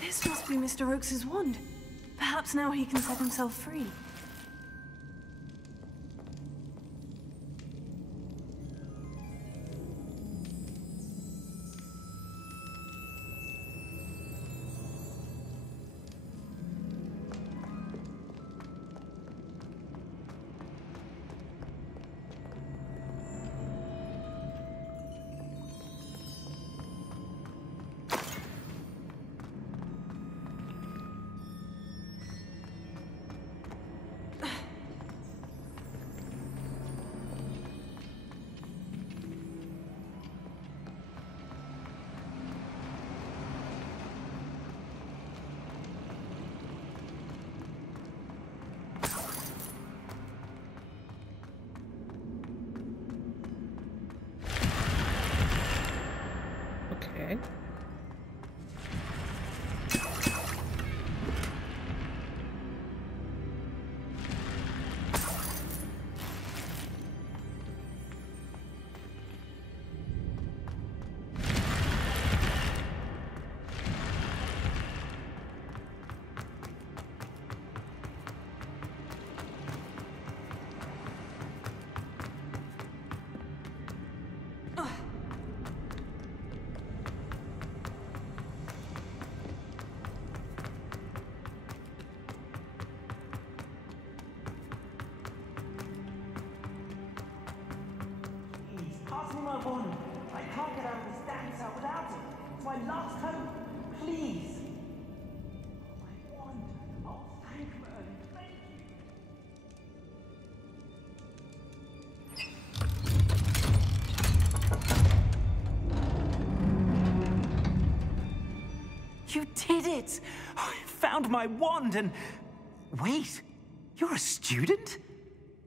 This must be Mr. Oakes's wand. Perhaps now he can set himself free. Okay. Pass me my wand. I can't get out of this damn cell without it. It's my last hope. Please. My wand. Oh, thank Merlin. Thank you. You did it! I found my wand and... Wait, you're a student?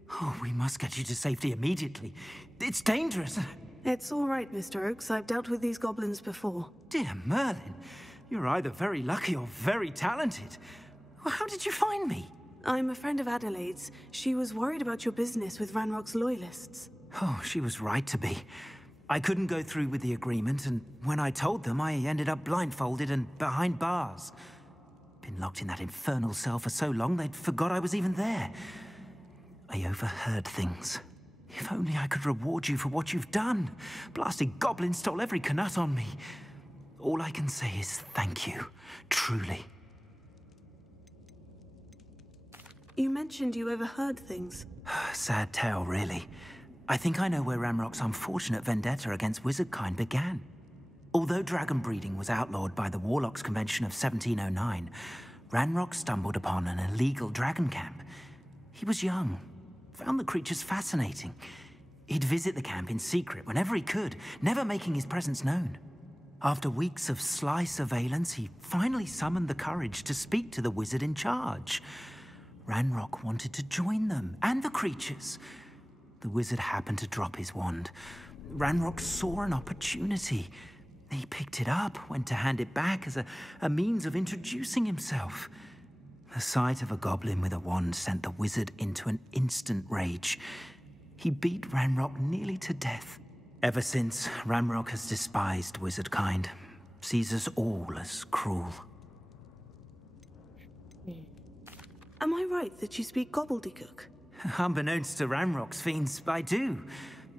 Oh, we must get you to safety immediately. It's dangerous. It's all right, Mr. Oakes. I've dealt with these goblins before. Dear Merlin, you're either very lucky or very talented. Well, how did you find me? I'm a friend of Adelaide's. She was worried about your business with Ranrock's loyalists. Oh, she was right to be. I couldn't go through with the agreement, and when I told them, I ended up blindfolded and behind bars. Been locked in that infernal cell for so long, they'd forgot I was even there. I overheard things. If only I could reward you for what you've done. Blasted goblins stole every Knut on me. All I can say is thank you, truly. You mentioned you overheard things. Sad tale, really. I think I know where Ranrock's unfortunate vendetta against wizardkind began. Although dragon breeding was outlawed by the Warlocks Convention of 1709, Ranrock stumbled upon an illegal dragon camp. He was young, found the creatures fascinating. He'd visit the camp in secret whenever he could, never making his presence known. After weeks of sly surveillance, he finally summoned the courage to speak to the wizard in charge. Ranrock wanted to join them, and the creatures. The wizard happened to drop his wand. Ranrock saw an opportunity. He picked it up, went to hand it back as a means of introducing himself. The sight of a goblin with a wand sent the wizard into an instant rage. He beat Ranrock nearly to death. Ever since, Ranrock has despised wizard kind, sees us all as cruel. Am I right that you speak gobbledygook? Unbeknownst to Ranrock's fiends, I do.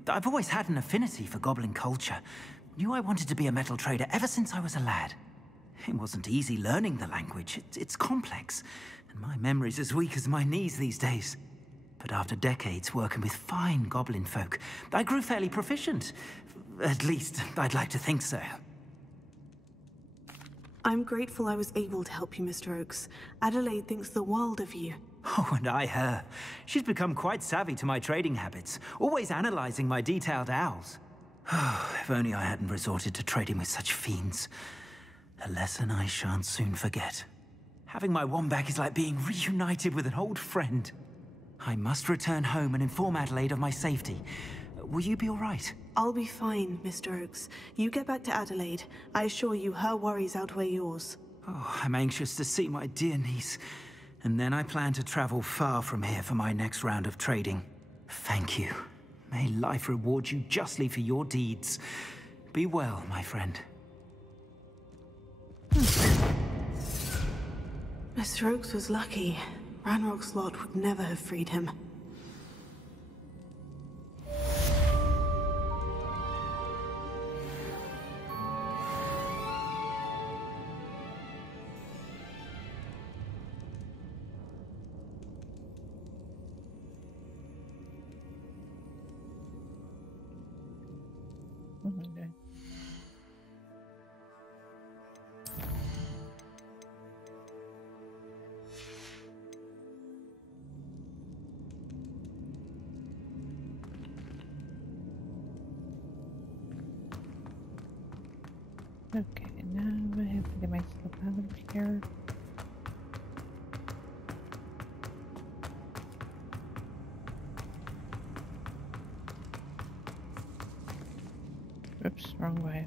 I've always had an affinity for goblin culture. Knew I wanted to be a metal trader ever since I was a lad. It wasn't easy learning the language. It's complex, and my memory's as weak as my knees these days. But after decades working with fine goblin folk, I grew fairly proficient. At least, I'd like to think so. I'm grateful I was able to help you, Mr. Oakes. Adelaide thinks the world of you. Oh, and I her. She's become quite savvy to my trading habits, always analyzing my detailed owls. If only I hadn't resorted to trading with such fiends. A lesson I shan't soon forget. Having my wand back is like being reunited with an old friend. I must return home and inform Adelaide of my safety. Will you be all right? I'll be fine, Mr. Oakes. You get back to Adelaide. I assure you her worries outweigh yours. Oh, I'm anxious to see my dear niece. And then I plan to travel far from here for my next round of trading. Thank you. May life reward you justly for your deeds. Be well, my friend. Mr. Oakes was lucky. Ranrock's lot would never have freed him. Oh my God. Okay, now I have to get myself out of here. Oops, wrong way.